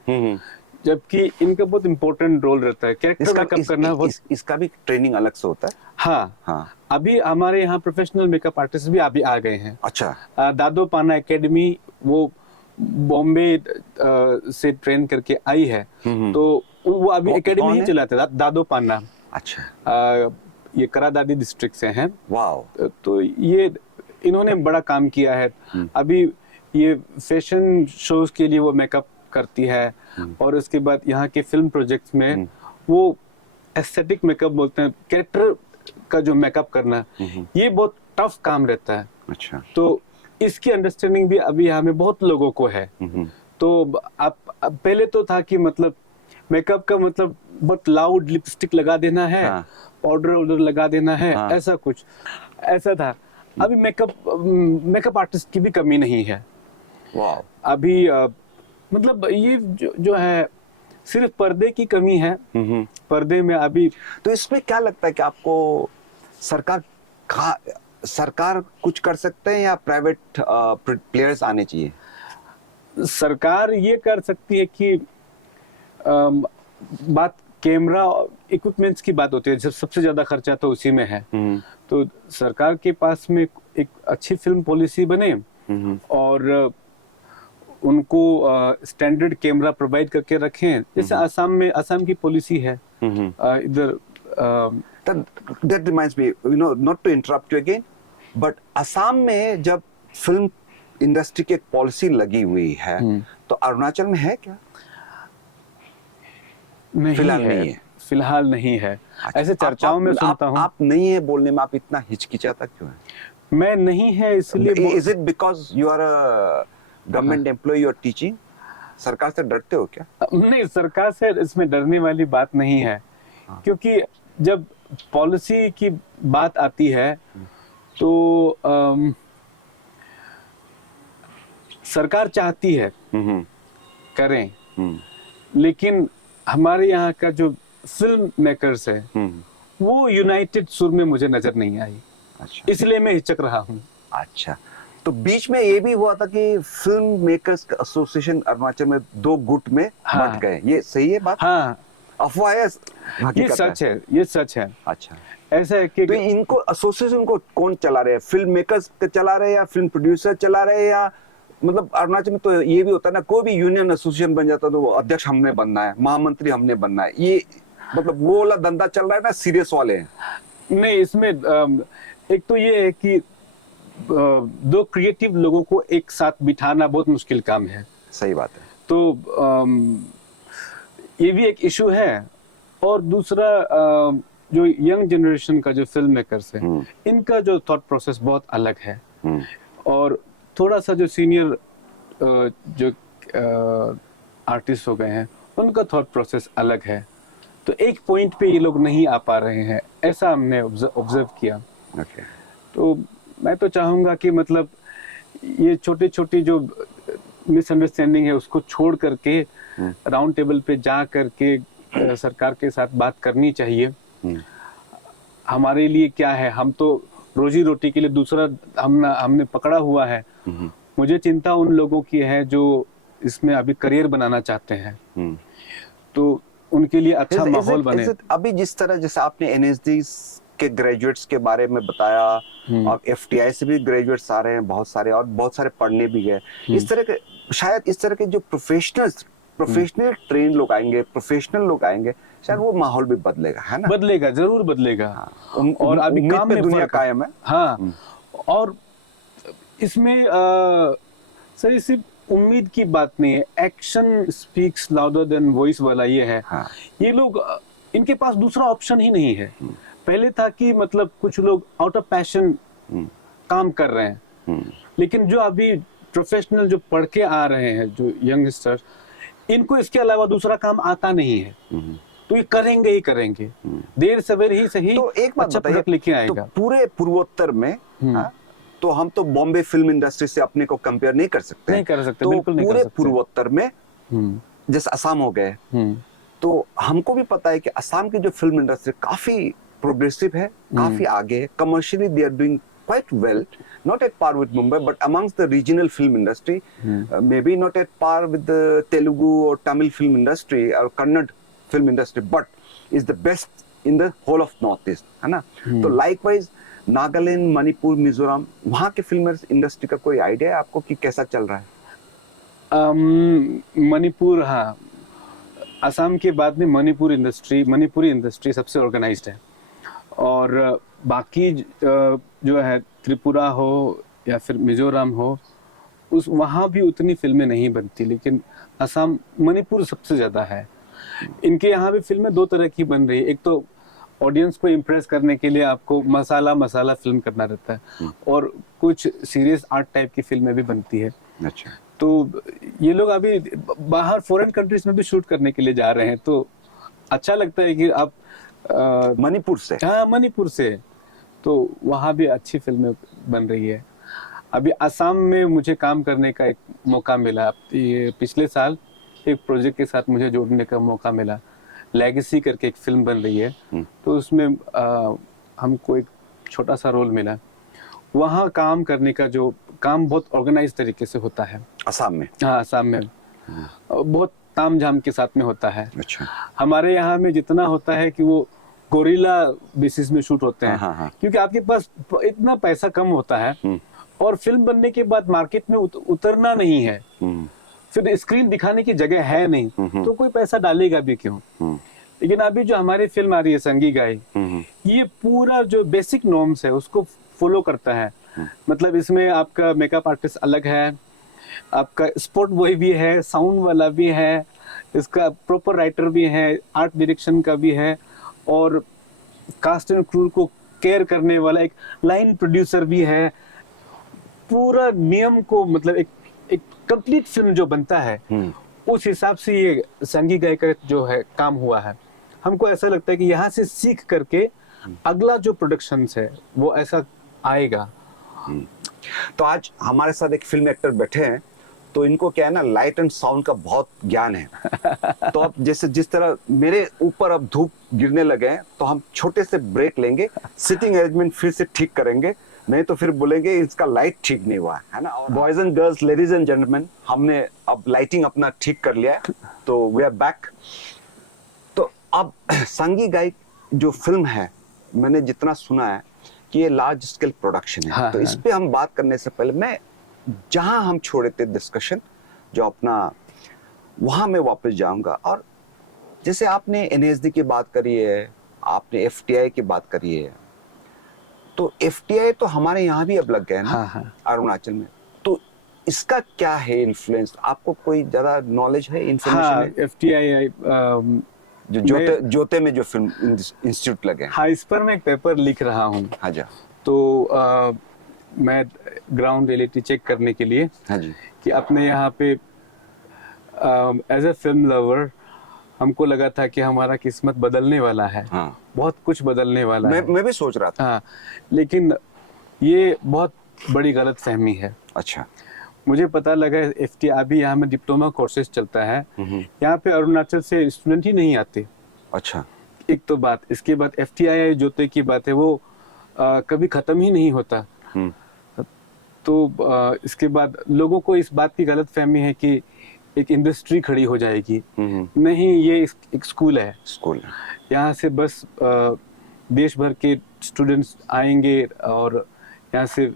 जबकि इनका बहुत इंपॉर्टेंट रोल रहता है कैरेक्टर मेकअप करना। इसका भी ट्रेनिंग अलग से होता है? हाँ हाँ। अभी हमारे यहाँ प्रोफेशनल मेकअप आर्टिस्ट भी अभी आ गए हैं। अच्छा। दादो पाना एकेडमी वो बॉम्बे से ट्रेन करके आई है, तो वो अभी एकेडमी ही चलाते हैं, दादो पाना। अच्छा। ये करादादी डिस्ट्रिक्ट से हैं। वाह। तो ये इन्होंने बड़ा काम किया है। अभी ये फैशन शोज के लिए वो मेकअप करती है, और उसके बाद यहाँ के फिल्म प्रोजेक्ट्स में वो एस्थेटिक मेकअप बोलते हैं, कैरेक्टर का जो मेकअप करना, ये बहुत टफ काम रहता है। अच्छा। तो इसकी अंडरस्टैंडिंग भी अभी हमें बहुत लोगों को है। तो आप पहले तो था कि मतलब मेकअप का मतलब बहुत लाउड लिपस्टिक लगा देना है, पाउडर वाउडर लगा देना है, ऐसा कुछ ऐसा था। अभी मेकअप आर्टिस्ट की भी कमी नहीं है। वाह। अभी मतलब ये जो है सिर्फ पर्दे की कमी है। पर्दे में अभी तो इसमें क्या लगता है कि आपको सरकार कुछ कर सकते हैं या प्राइवेट प्लेयर्स आने चाहिए? सरकार ये कर सकती है कि बात कैमरा इक्विपमेंट्स की बात होती है, जब सबसे ज्यादा खर्चा तो उसी में है। तो सरकार के पास में एक अच्छी फिल्म पॉलिसी बने और उनको स्टैंडर्ड कैमरा प्रोवाइड करके रखें, जैसे आसाम की पॉलिसी है। इधर that reminds me, not to interrupt you again, but Assam में जब फिल्म इंडस्ट्री की एक पॉलिसी लगी हुई है, तो अरुणाचल में है क्या? फिलहाल नहीं है। फिलहाल नहीं है। अच्छा, ऐसे चर्चाओं में सुनता हूँ। आप नहीं है बोलने में आप इतना हिचकिचाता क्यों है? मैं नहीं है इसलिए। Is it because you are a government employee, you are teaching? सरकार से डरते हो क्या? नहीं, सरकार से इसमें डरने वाली बात नहीं है, क्योंकि जब पॉलिसी की बात आती है तो सरकार चाहती है करें, लेकिन हमारे यहाँ का जो फिल्म मेकर्स है वो यूनाइटेड सुर में मुझे नजर नहीं आई। अच्छा। इसलिए मैं हिचक रहा हूँ। अच्छा। तो बीच में ये भी हुआ था कि फिल्म मेकर्स एसोसिएशन अरुणाचल में 2 गुट में बंट गए, ये सही है बात? हाँ, अफवाह है? ये सच है, ये सच है। अच्छा। ऐसा है कि तो इनको एसोसिएशन को कौन चला रहे हैं? फिल्म मेकर्स चला रहे हैं या फिल्म प्रोड्यूसर चला रहे हैं, या मतलब अरुणाचल में तो ये भी होता है ना, कोई भी यूनियन एसोसिएशन बन जाता तो वो अध्यक्ष हमने बनना है, महामंत्री हमने बनना है, ये मतलब वो वाला धंधा चल रहा है ना, सीरियस वाले हैं? नहीं, इसमें एक तो ये है कि 2 क्रिएटिव लोगों को एक साथ बिठाना बहुत मुश्किल काम है। सही बात है। तो ये भी एक इशू है। और दूसरा जो यंग जनरेशन का जो फिल्म मेकर्स है, इनका जो थॉट प्रोसेस बहुत अलग है। और थोड़ा सा जो सीनियर जो आर्टिस्ट हो गए हैं उनका थॉट प्रोसेस अलग है। तो एक पॉइंट पे ये लोग नहीं आ पा रहे हैं, ऐसा हमने ऑब्जर्व किया। Okay. तो मैं तो चाहूंगा कि मतलब ये छोटी छोटी जो मिसअंडरस्टैंडिंग है उसको छोड़ करके राउंड टेबल पे जा करके सरकार के साथ बात करनी चाहिए। हमारे लिए क्या है, हम तो रोजी रोटी के लिए दूसरा हमने पकड़ा हुआ है। मुझे चिंता उन लोगों की है जो इसमें अभी करियर बनाना चाहते हैं, तो उनके लिए अच्छा माहौल बने। अभी जिस तरह जैसे आपने एनएसडी के ग्रेजुएट्स के बारे में बताया, और एफटीआई से भी ग्रेजुएट्स आ रहे हैं बहुत सारे, और बहुत सारे पढ़ने भी गए। इस तरह के शायद इस तरह के जो प्रोफेशनल ट्रेन लोग आएंगे, प्रोफेशनल लोग आएंगे, शायद वो माहौल भी बदलेगा, है ना? बदलेगा, जरूर बदलेगा। और अभी काम में दुनिया कायम है। हाँ, और इसमें सर ये सिर्फ उम्मीद की बात नहीं है, action speaks louder than voice वाला ये है। हाँ। ये लोग इनके पास दूसरा ऑप्शन ही नहीं है। पहले था कि मतलब कुछ लोग आउट ऑफ पैशन काम कर रहे हैं, लेकिन जो अभी प्रोफेशनल जो पढ़ के आ रहे हैं, जो यंगस्टर्स, इनको इसके अलावा दूसरा काम आता नहीं है, तो ये करेंगे ही करेंगे, देर सवेर ही सही। तो एक बात अच्छा बताइए, प्रोडक्ट लेके तो आएगा। पूरे पूर्वोत्तर में, हाँ, तो हम तो बॉम्बे फिल्म इंडस्ट्री से अपने को कंपेयर नहीं कर सकते। नहीं कर सकते, तो बिल्कुल नहीं कर पूरे सकते। पूर्वोत्तर में जैसे असम हो गए, तो हमको भी पता है कि असम की जो फिल्म इंडस्ट्री काफी प्रोग्रेसिव है, काफी आगे है। Commercially they are doing quite well, not at par with Mumbai, but amongst the regional film industry, maybe not at par with the Telugu or Tamil film industry or Kannada film industry, but is the best in the whole of Northeast, है ना? तो likewise नागालैंड, मणिपुर, मिजोरम, वहाँ के फिल्म इंडस्ट्री का कोई आइडिया है आपको कि कैसा चल रहा है? मणिपुर, हाँ, असम के बाद में मणिपुरी इंडस्ट्री सबसे ऑर्गेनाइज्ड है, और बाकी जो है त्रिपुरा हो या फिर मिजोरम हो, उस वहाँ भी उतनी फिल्में नहीं बनती, लेकिन असम, मणिपुर सबसे ज़्यादा है। इनके यहाँ भी फिल्में दो तरह की बन रही है। एक तो ऑडियंस को इम्प्रेस करने के लिए आपको मसाला फिल्म करना रहता है, और कुछ सीरियस आर्ट टाइप की फिल्में भी बनती है। अच्छा। तो ये लोग अभी बाहर फॉरेन कंट्रीज में भी शूट करने के लिए जा रहे हैं, तो अच्छा लगता है कि आप मणिपुर से, हाँ, मणिपुर से, तो वहाँ भी अच्छी फिल्में बन रही है। अभी असम में मुझे काम करने का एक मौका मिला, ये पिछले साल एक प्रोजेक्ट के साथ मुझे जोड़ने का मौका मिला। लेगेसी करके एक फिल्म बन रही है, तो उसमें हमको एक छोटा सा रोल मिला। वहाँ काम करने का जो काम बहुत ऑर्गेनाइज तरीके से होता है असम में। हाँ, असम में बहुत तामझाम के साथ में होता है। अच्छा। हमारे यहाँ में जितना होता है कि वो गोरिल्ला बेसिस में शूट होते हैं, हाँ। क्योंकि आपके पास इतना पैसा कम होता है, और फिल्म बनने के बाद मार्केट में उतरना नहीं है, फिर स्क्रीन दिखाने की जगह है नहीं, तो कोई पैसा डालेगा भी क्यों। लेकिन अभी जो हमारी फिल्म आ रही है संगी गाई, ये पूरा जो बेसिक नॉर्म्स है उसको फॉलो करता है। मतलब इसमें आपका मेकअप आर्टिस्ट अलग है, आपका स्पॉट बॉय भी है, साउंड वाला भी है, इसका प्रॉपर राइटर भी है, आर्ट डायरेक्शन का भी है, और कास्ट एंड क्रू को केयर करने वाला एक लाइन प्रोड्यूसर भी है। पूरा नियम को, मतलब एक कंप्लीट फिल्म जो बनता है, उस हिसाब से ये संगी गाय का जो है काम हुआ है। हमको ऐसा लगता है कि यहाँ से सीख करके अगला जो प्रोडक्शंस है वो ऐसा आएगा। तो आज हमारे साथ एक फिल्म एक्टर बैठे हैं, तो इनको क्या है ना, लाइट एंड साउंड का बहुत ज्ञान है। तो अब जैसे जिस तरह मेरे ऊपर अब धूप गिरने लगे हैं, तो हम छोटे से ब्रेक लेंगे, सिटिंग अरेंजमेंट फिर से ठीक करेंगे, नहीं तो फिर बोलेंगे इसका लाइट ठीक नहीं हुआ है ना। Boys and girls, ladies and gentleman, हमने अब लाइटिंग अपना ठीक कर लिया है, तो वी आर बैक। तो अब संगी गाय जो फिल्म है, मैंने जितना सुना है कि ये लार्ज स्केल प्रोडक्शन है। हाँ, तो इस पे हम बात करने से पहले मैं जहां हम छोड़े थे डिस्कशन, जो अपना, वहां मैं वापस जाऊंगा। और जैसे आपने एनएसडी की बात करी है, आपने एफटीआई की बात करी है, तो एफटीआई तो हमारे यहाँ भी अब लग गया है ना। हाँ। अरुणाचल में। तो इसका क्या है इन्फ्लुएंस, आपको कोई ज्यादा नॉलेज है, इन्फॉर्मेशन हाँ, है? एफटीआई जो जोते में जो फिल्म इंस्टीट्यूट लगे हैं। हाँ, इस पर मैं एक पेपर लिख रहा हूँ। हाँ जी। तो मैं ग्राउंड रियलिटी चेक करने के लिए, हाँ जी, कि अपने यहाँ पे एज ए फिल्म लवर हमको लगा था कि हमारा किस्मत बदलने वाला है। हाँ। बहुत कुछ बदलने वाला है। मैं भी सोच रहा था। हाँ, लेकिन ये बहुत बड़ी गलत फहमी है। अच्छा। मुझे पता लगा एफटीआई अभी यहाँ में डिप्लोमा कोर्सेज चलता है, यहाँ पे अरुणाचल से स्टूडेंट ही नहीं आते। अच्छा। एक तो बात, इसके बाद एफटीआई जोते की बात है, वो कभी खत्म ही नहीं होता। तो इसके बाद लोगों को इस बात की गलत फहमी है कि एक इंडस्ट्री खड़ी हो जाएगी। नहीं, ये एक स्कूल है। स्कूल यहाँ से बस देश भर के स्टूडेंट्स आएंगे, और यहाँ से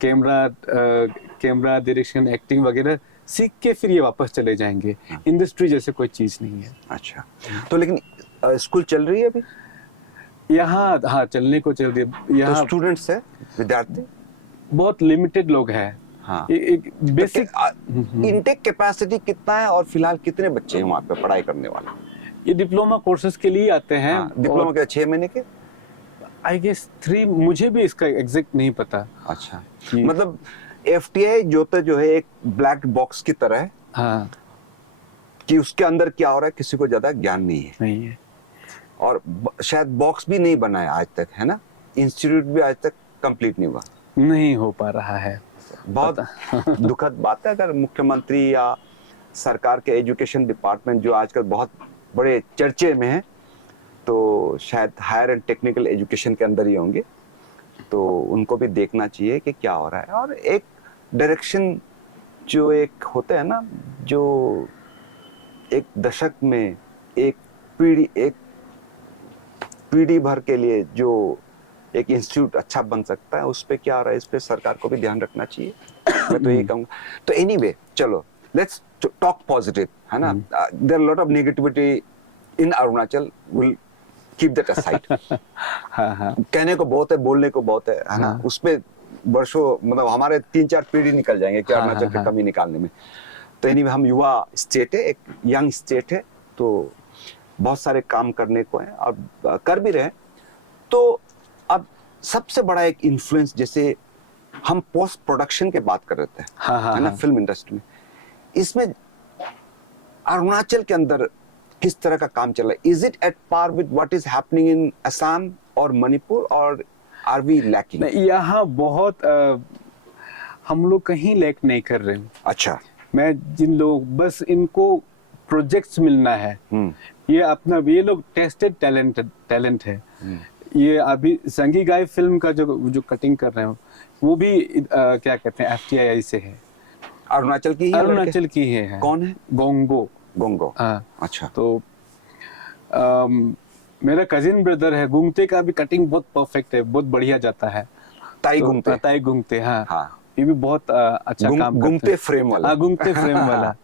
कैमरा डायरेक्शन, एक्टिंग वगैरह सीख के फिर ये वापस चले जाएंगे। इंडस्ट्री जैसे कोई चीज नहीं है। अच्छा। तो लेकिन स्कूल चल रही है अभी यहाँ? हाँ, चलने को चल रही है। यहाँ तो स्टूडेंट्स है, विद्यार्थी? बहुत लिमिटेड लोग हैं। हाँ। एक बेसिक इनटेक कैपेसिटी कितना है और फिलहाल कितने बच्चे हैं वहाँ पे पढ़ाई करने वाले? ये डिप्लोमा कोर्सेज के लिए आते हैं। हाँ, डिप्लोमा के 6 महीने के? आई गेस 3, मुझे भी इसका एग्जैक्ट नहीं पता। अच्छा, कि- मतलब एफटीआई जो है एक ब्लैक बॉक्स की तरह है हाँ, कि उसके अंदर क्या हो रहा है किसी को ज्यादा ज्ञान नहीं है, नहीं है। और शायद बॉक्स भी नहीं बना है आज तक, है ना? इंस्टीट्यूट भी आज तक कंप्लीट नहीं हुआ, नहीं हो पा रहा है। बहुत दुखद बात है। अगर मुख्यमंत्री या सरकार के एजुकेशन डिपार्टमेंट जो आजकल बहुत बड़े चर्चे में है, तो शायद हायर एंड टेक्निकल एजुकेशन के अंदर ही होंगे, तो उनको भी देखना चाहिए कि क्या हो रहा है। और एक डायरेक्शन जो एक होता है ना, जो एक दशक में एक पीढ़ी भर के लिए जो एक इंस्टीट्यूट अच्छा बन सकता है, उस पे क्या हो रहा है, इस पे सरकार को भी ध्यान रखना चाहिए। मैं तो यही कहूँगा। तो एनीवे, चलो लेट्स टॉक पॉजिटिव, है ना? There lot of negativity in Arunachal, will keep that aside. हाँ हाँ कहने को बहुत है, बोलने को बहुत है ना? उस पे वर्षों, मतलब हमारे 3-4 पीढ़ी निकल जाएंगे कि अरुणाचल की कमी निकालने में। तो एनीवे, हम युवा स्टेट है, एक यंग स्टेट है, तो बहुत सारे काम करने को है और कर भी रहे। तो अब सबसे बड़ा एक इन्फ्लुएंस, जैसे हम पोस्ट प्रोडक्शन के बात कर रहे थे, है ना, फिल्म इंडस्ट्री में, इसमें अरुणाचल के अंदर किस तरह का काम चल रहा है? Is it at par with what is happening in Assam और मणिपुर, और आर वी लैकिंग? यहाँ बहुत हम लोग कहीं लैक नहीं कर रहे हैं। अच्छा, मैं जिन लोग, बस इनको प्रोजेक्ट्स मिलना है, ये अपना, ये लोग टेस्टेड टैलेंट है। ये अभी संगी गाय फिल्म का जो कटिंग कर रहे हो, वो भी क्या कहते हैं, एफटीआई से है, अरुणाचल की ही? अरुणाचल की है। कौन है? गोंगो। हाँ। अच्छा। तो मेरा कजिन ब्रदर है, गुंगते का भी कटिंग बहुत परफेक्ट है, बहुत बढ़िया जाता है। ताई गुंगते, हाँ। हाँ, ये भी बहुत अच्छा काम करते हैं। गुंगते फ्रेम वाला। हाँ, गुंगते फ्रेम वाला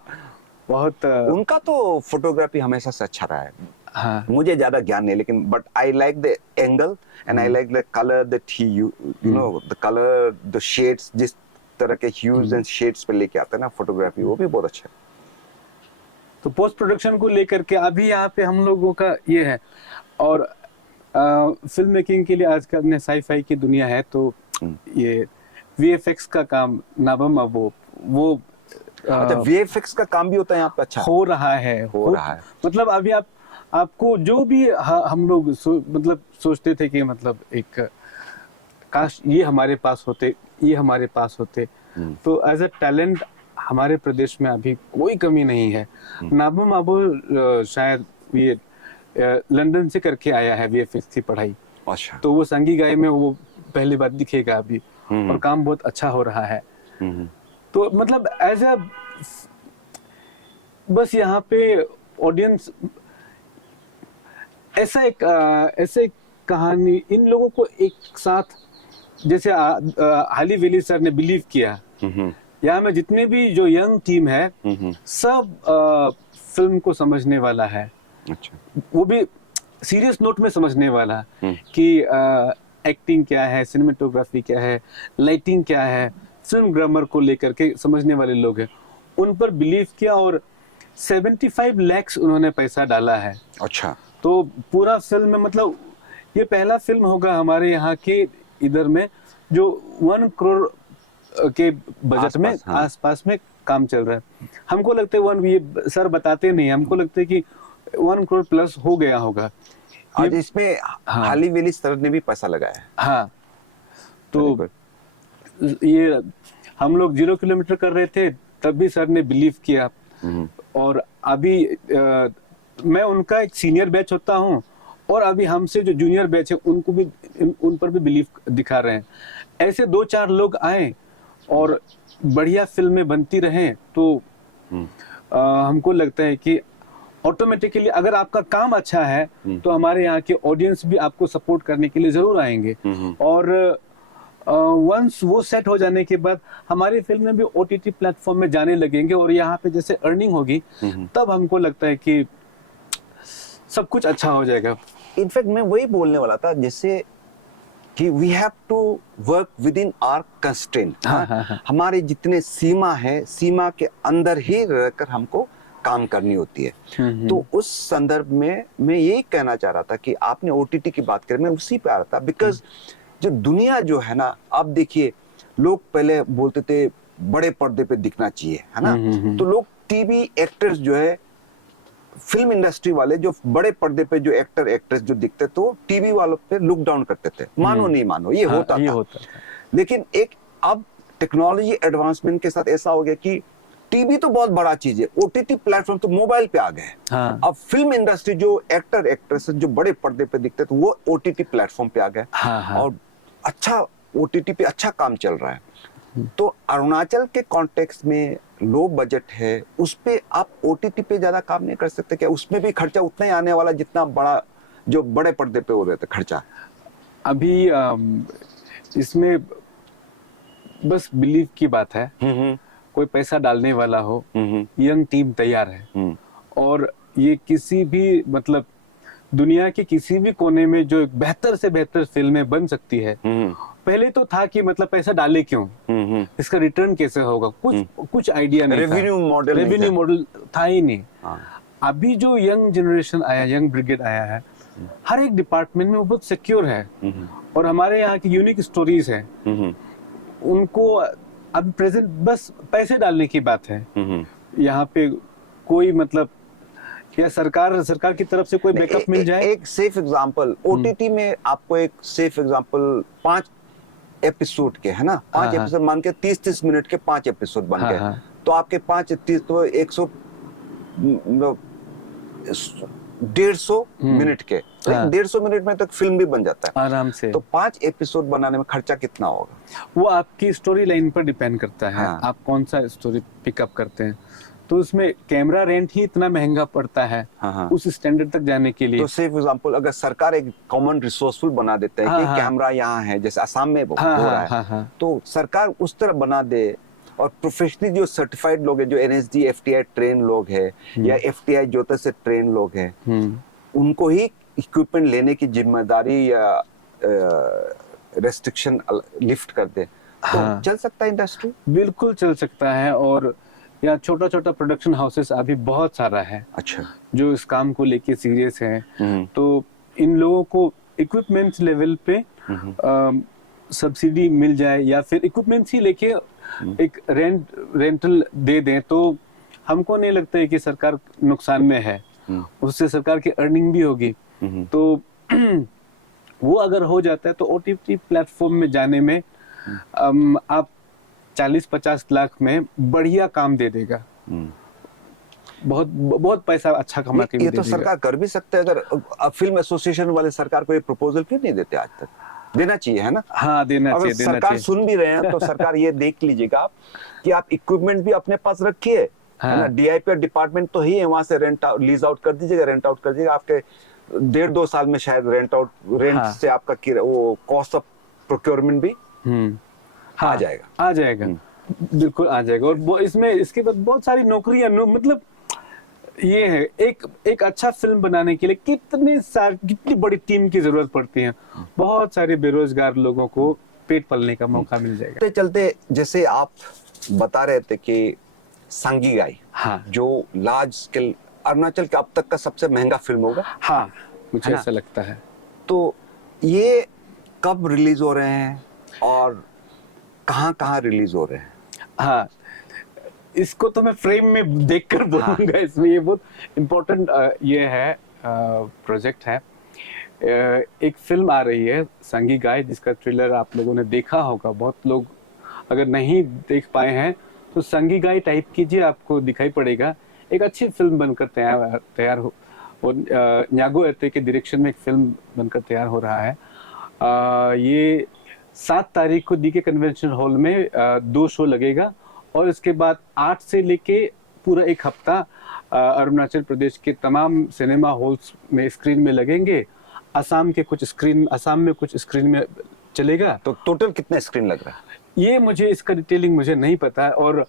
बहुत उनका तो फोटोग्राफी हमेशा से अच्छा रहा है। हाँ। मुझे ज्यादा ज्ञान नहीं, लेकिन but I like the angle and I like the colour that he you know the colour, the shades, जिस तरह के ह्यूज एंड शेड्स पे लेके आते हैं ना फोटोग्राफी, वो भी बहुत अच्छा है। तो पोस्ट प्रोडक्शन को लेकर के अभी यहाँ पे हम लोगों का ये है। और फिल्म मेकिंग के लिए आजकल ने साई-फाई की दुनिया है, तो ये वीएफएक्स का काम नाबम अब वो अच्छा, वीएफएक्स का काम भी होता है यहाँ पे? अच्छा, हो रहा है। मतलब अभी आपको जो भी हम लोग मतलब सोचते थे कि मतलब एक काश ये हमारे पास होते, ये हमारे पास होते, तो एज अ टैलेंट हमारे प्रदेश में अभी कोई कमी नहीं है। नाबम अब शायद ये लंदन से करके आया है वीएफएक्स की पढ़ाई। अच्छा। तो वो संगी गाय में वो पहली बार दिखेगा अभी, और काम बहुत अच्छा हो रहा है। तो मतलब एज अ, बस यहाँ पे ऑडियंस ऐसे कहानी, इन लोगों को एक साथ, जैसे हाली वेली सर ने बिलीव किया, यहाँ में जितने भी जो यंग टीम है, सब फिल्म को समझने वाला है। अच्छा। वो भी सीरियस नोट में समझने वाला कि एक्टिंग क्या है, सिनेमेटोग्राफी क्या है, लाइटिंग क्या है, फिल्म ग्रामर को लेकर के समझने वाले लोग हैं। उन पर बिलीव किया और 75 लाख उन्होंने पैसा डाला है। अच्छा। तो पूरा फिल्म में, मतलब ये पहला फिल्म होगा हमारे यहाँ के इधर में जो 1 करोड़ के बजट में आसपास में काम चल रहा है। हमको लगता है ये सर बताते नहीं, हमको लगता है कि 1 करोड़ प्लस हो गया होगा। आज इसमें हाली वेली सर ने भी पैसा लगाया है। हाँ, तो ये हम लोग 0 किलोमीटर कर रहे थे, तब भी सर ने बिलीव किया। और अभी मैं उनका एक सीनियर बैच होता हूँ, और अभी हमसे जो जूनियर बैच है उनको भी, उन पर भी बिलीव दिखा रहे हैं। ऐसे 2-4 लोग आए और बढ़िया फिल्में बनती रहें, तो हमको लगता है कि ऑटोमेटिकली अगर आपका काम अच्छा है तो हमारे यहाँ के ऑडियंस भी आपको सपोर्ट करने के लिए जरूर आएंगे। और वंस वो सेट हो जाने के बाद हमारी फिल्में भी ओटीटी प्लेटफॉर्म में जाने लगेंगे, और यहाँ पे जैसे अर्निंग होगी, तब हमको लगता है कि सब कुछ अच्छा हो जाएगा। इनफैक्ट मैं वही बोलने वाला था, जैसे कि we have to work within our constraint. हमारे जितने सीमा है, सीमा के अंदर ही रहकर हमको काम करनी होती है। तो उस संदर्भ में मैं यही कहना चाह रहा था कि आपने ओटीटी की बात करी, मैं उसी पे आ रहा था। बिकॉज जो दुनिया जो है ना, आप देखिए, लोग पहले बोलते थे बड़े पर्दे पे दिखना चाहिए, है ना। तो लोग टीवी एक्टर्स जो है, फिल्म इंडस्ट्री वाले जो बड़े पर्दे पे जो एक्टर एक्ट्रेस जो दिखते, तो टीवी वालों पे लुक डाउन करते थे। मानो नहीं मानो, ये होता था। लेकिन एक अब टेक्नोलॉजी एडवांसमेंट के साथ ऐसा हो गया कि टीवी तो बहुत बड़ा चीज है, ओटीटी प्लेटफॉर्म तो मोबाइल पे आ गए हैं। अब फिल्म इंडस्ट्री जो एक्टर एक्ट्रेस जो बड़े पर्दे पे दिखते थे, वो ओटीटी प्लेटफॉर्म पे आ गए। और अच्छा, ओटीटी पे अच्छा काम चल रहा है। तो अरुणाचल के कॉन्टेक्स्ट में लो बजट है, उस पे आप ओटीटी पे ज्यादा काम नहीं कर सकते क्या? उसमें भी खर्चा उतना ही आने वाला जितना बड़ा जो बड़े पर्दे पे हो रहे थे खर्चा। अभी इसमें बस बिलीव की बात है। कोई पैसा डालने वाला हो, यंग टीम तैयार है, और ये किसी भी मतलब दुनिया के किसी भी कोने में जो बेहतर से बेहतर फिल्में बन सकती है। पहले तो था कि मतलब पैसा डाले क्यों, इसका रिटर्न कैसे होगा, कुछ आइडिया नहीं, रेवेन्यू मॉडल था ही नहीं। अभी जो यंग जनरेशन आया, यंग ब्रिगेड आया है, हर एक डिपार्टमेंट में वो बहुत सिक्योर है, और हमारे यहाँ की यूनिक स्टोरीज है। उनको अब प्रेजेंट बस पैसे डालने की बात है। यहाँ पे कोई मतलब या सरकार की तरफ से कोई बैकअप मिल जाए। एक सेफ एग्जांपल, ओटीटी में आपको एक सेफ एग्जांपल 5 एपिसोड के, है ना, 5 एपिसोड मान के 30-30 मिनट के 5 एपिसोड बन गए। तो आपके 5-30 तो 150 मिनट के, तो 150 मिनट में तक फिल्म भी बन जाता है आराम से। तो 5 एपिसोड बनाने में खर्चा कितना होगा? वो आपकी स्टोरी लाइन पर डिपेंड करता है। आप कौन सा स्टोरी पिकअप करते हैं, तो उसमें कैमरा रेंट ही इतना महंगा पड़ता है उस स्टैंडर्ड तक जाने के लिए। तो सेफ एग्जांपल, अगर सरकार एक कॉमन रिसोर्सफुल बना देता है कि कैमरा यहाँ है, जैसे असम में हो रहा है, तो सरकार उस तरह बना दे, और प्रोफेशनली जो सर्टिफाइड लोग हैं, जो एनएसडी एफटीआई ट्रेन लोग हैं या एफटीआई जोते से ट्रेन लोग हैं, उनको ही इक्विपमेंट लेने की जिम्मेदारी या रेस्ट्रिक्शन लिफ्ट कर दे, तो चल सकता है इंडस्ट्री? बिल्कुल चल सकता है। और यहाँ छोटा छोटा प्रोडक्शन हाउसेस अभी बहुत सारा है, अच्छा, जो इस काम को लेके सीरियस है। तो इन लोगों को इक्विपमेंट्स लेवल पे सब्सिडी मिल जाए, या फिर इक्विपमेंट्स ही लेके एक रेंटल दे दें, तो हमको नहीं लगता है कि सरकार नुकसान में है। उससे सरकार की अर्निंग भी होगी। तो वो अगर हो जाता है तो ओटीटी प्लेटफॉर्म में जाने में आप 40-50 लाख में बढ़िया काम दे देगा। बहुत बहुत पैसा अच्छा कमा के ये तो सरकार कर भी सकते है। अगर फिल्म एसोसिएशन वाले सरकार को ये प्रपोजल क्यों नहीं देते आज तक? देना चाहिए, है ना? हाँ, देना चाहिए। सरकार सुन भी रहे हैं तो सरकार ये देख लीजिएगा आप कि आप इक्विपमेंट भी अपने पास रखिए, है ना। डीआईपी डिपार्टमेंट तो ही है, वहां से लीज आउट कर दीजिएगा, रेंट आउट कर दीजिएगा। आपके 1.5-2 साल में शायद रेंट से आपका वो कॉस्ट ऑफ प्रोक्योरमेंट भी आ जाएगा। बिल्कुल आ जाएगा। और इसमें इसके बाद बहुत सारी नौकरियां, मतलब ये है, एक अच्छा फिल्म बनाने के लिए कितनी बड़ी टीम की जरूरत पड़ती है। बहुत सारे बेरोजगार लोगों को पेट पलने का मौका मिल जाएगा। चलते जैसे आप बता रहे थे कि सांगीगाई, जो लार्ज स्केल अरुणाचल का अब तक का सबसे महंगा फिल्म होगा। हाँ, मुझे ऐसा लगता है। तो ये कब रिलीज हो रहे हैं और कहाँ रिलीज हो रहे हैं? हाँ, इसको तो मैं फ्रेम में देखकर बोलूंगा। इसमें ये बहुत इम्पोर्टेंट ये है, प्रोजेक्ट है। एक फिल्म आ रही है सांगीगाई, जिसका ट्रेलर आप लोगों ने देखा होगा। बहुत लोग अगर नहीं देख पाए हैं तो सांगीगाई टाइप कीजिए, आपको दिखाई पड़ेगा। एक अच्छी फिल्म बनकर तैयार हो, और न्यागो एते के डायरेक्शन में एक फिल्म बनकर तैयार हो रहा है। ये 7 तारीख को डीके कन्वेंशन हॉल में 2 शो लगेगा, और इसके बाद 8 से लेके पूरा 1 हफ्ता अरुणाचल प्रदेश के तमाम सिनेमा हॉल्स में स्क्रीन में लगेंगे। असम में कुछ स्क्रीन में चलेगा। तो टोटल कितने स्क्रीन लग रहा है? ये मुझे इसका डिटेलिंग मुझे नहीं पता है। और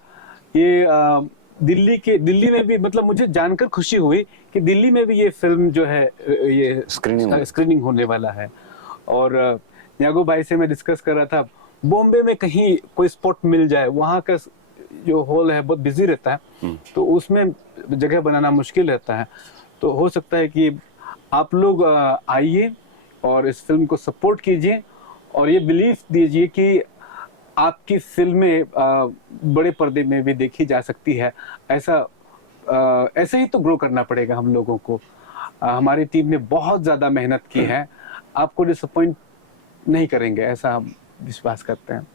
ये दिल्ली में भी, मतलब मुझे जानकर खुशी हुई कि दिल्ली में भी ये फिल्म जो है ये स्क्रीनिंग होने वाला है। और यागो भाई से मैं डिस्कस कर रहा था, बॉम्बे में कहीं कोई स्पॉट मिल जाए, वहाँ का जो हॉल है बहुत बिजी रहता है, तो उसमें जगह बनाना मुश्किल रहता है। तो हो सकता है कि आप लोग आइए और इस फिल्म को सपोर्ट कीजिए और ये बिलीफ दीजिए कि आपकी फिल्में बड़े पर्दे में भी देखी जा सकती है। ऐसे ही तो ग्रो करना पड़ेगा हम लोगों को। हमारी टीम ने बहुत ज़्यादा मेहनत की है, आपको डिसअपॉइंट नहीं करेंगे, ऐसा हम विश्वास करते हैं।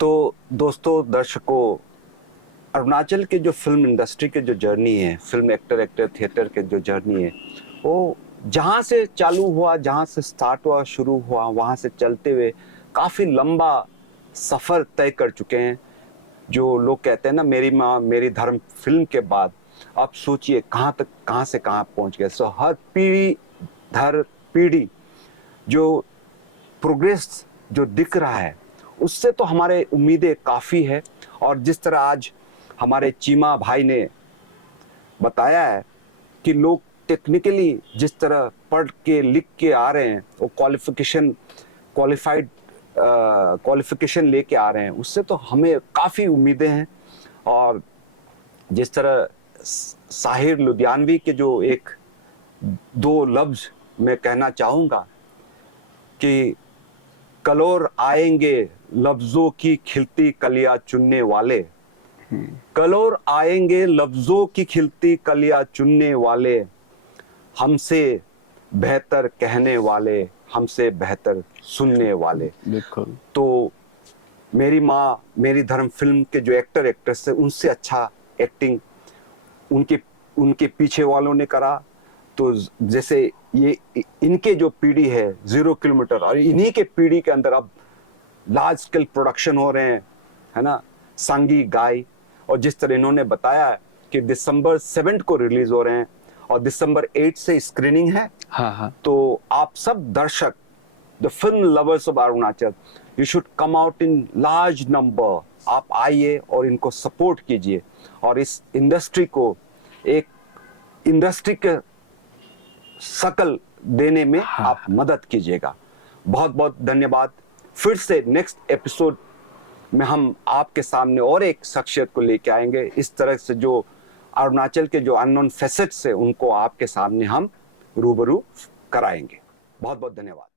तो दोस्तों, दर्शकों, अरुणाचल के जो फिल्म इंडस्ट्री के जो जर्नी है, फिल्म एक्टर थिएटर के जो जर्नी है, वो जहाँ से चालू हुआ, जहाँ से स्टार्ट हुआ, शुरू हुआ, वहाँ से चलते हुए काफ़ी लंबा सफ़र तय कर चुके हैं। जो लोग कहते हैं ना, मेरी माँ मेरी धर्म फिल्म के बाद आप सोचिए कहाँ से कहाँ पहुँच गए। सो हर पीढ़ी दर पीढ़ी जो प्रोग्रेस जो दिख रहा है, उससे तो हमारे उम्मीदें काफ़ी है। और जिस तरह आज हमारे चीमा भाई ने बताया है कि लोग टेक्निकली जिस तरह पढ़ के लिख के आ रहे हैं, वो क्वालिफिकेशन लेके आ रहे हैं, उससे तो हमें काफ़ी उम्मीदें हैं। और जिस तरह साहिर लुधियानवी के जो एक दो लफ्ज मैं कहना चाहूँगा कि कलोर आएंगे लफ्जों की खिलती कलियां चुनने वाले, कलोर आएंगे लफ्जों की खिलती कलियां चुनने वाले, हमसे बेहतर कहने वाले, हमसे बेहतर सुनने वाले। बिल्कुल। तो मेरी माँ मेरी धर्म फिल्म के जो एक्टर एक्ट्रेस है, उनसे अच्छा एक्टिंग उनके पीछे वालों ने करा। तो जैसे ये इनके जो पीढ़ी है 0 किलोमीटर, और इन्हीं के पीढ़ी के अंदर अब लार्ज स्केल प्रोडक्शन हो रहे हैं, है ना, सांगी गाय। और जिस तरह इन्होंने बताया कि दिसंबर 7 को रिलीज हो रहे हैं और दिसंबर 8 से स्क्रीनिंग है। हाँ। तो आप सब दर्शक, the film lovers of Arunachal, you should come out in large number. आप आइए और इनको सपोर्ट कीजिए और इस इंडस्ट्री को एक इंडस्ट्री के शकल देने में आप मदद कीजिएगा। बहुत बहुत धन्यवाद। फिर से नेक्स्ट एपिसोड में हम आपके सामने और एक शख्सियत को लेके आएंगे। इस तरह से जो अरुणाचल के जो अननोन फेसेट्स है, उनको आपके सामने हम रूबरू कराएंगे। बहुत बहुत धन्यवाद।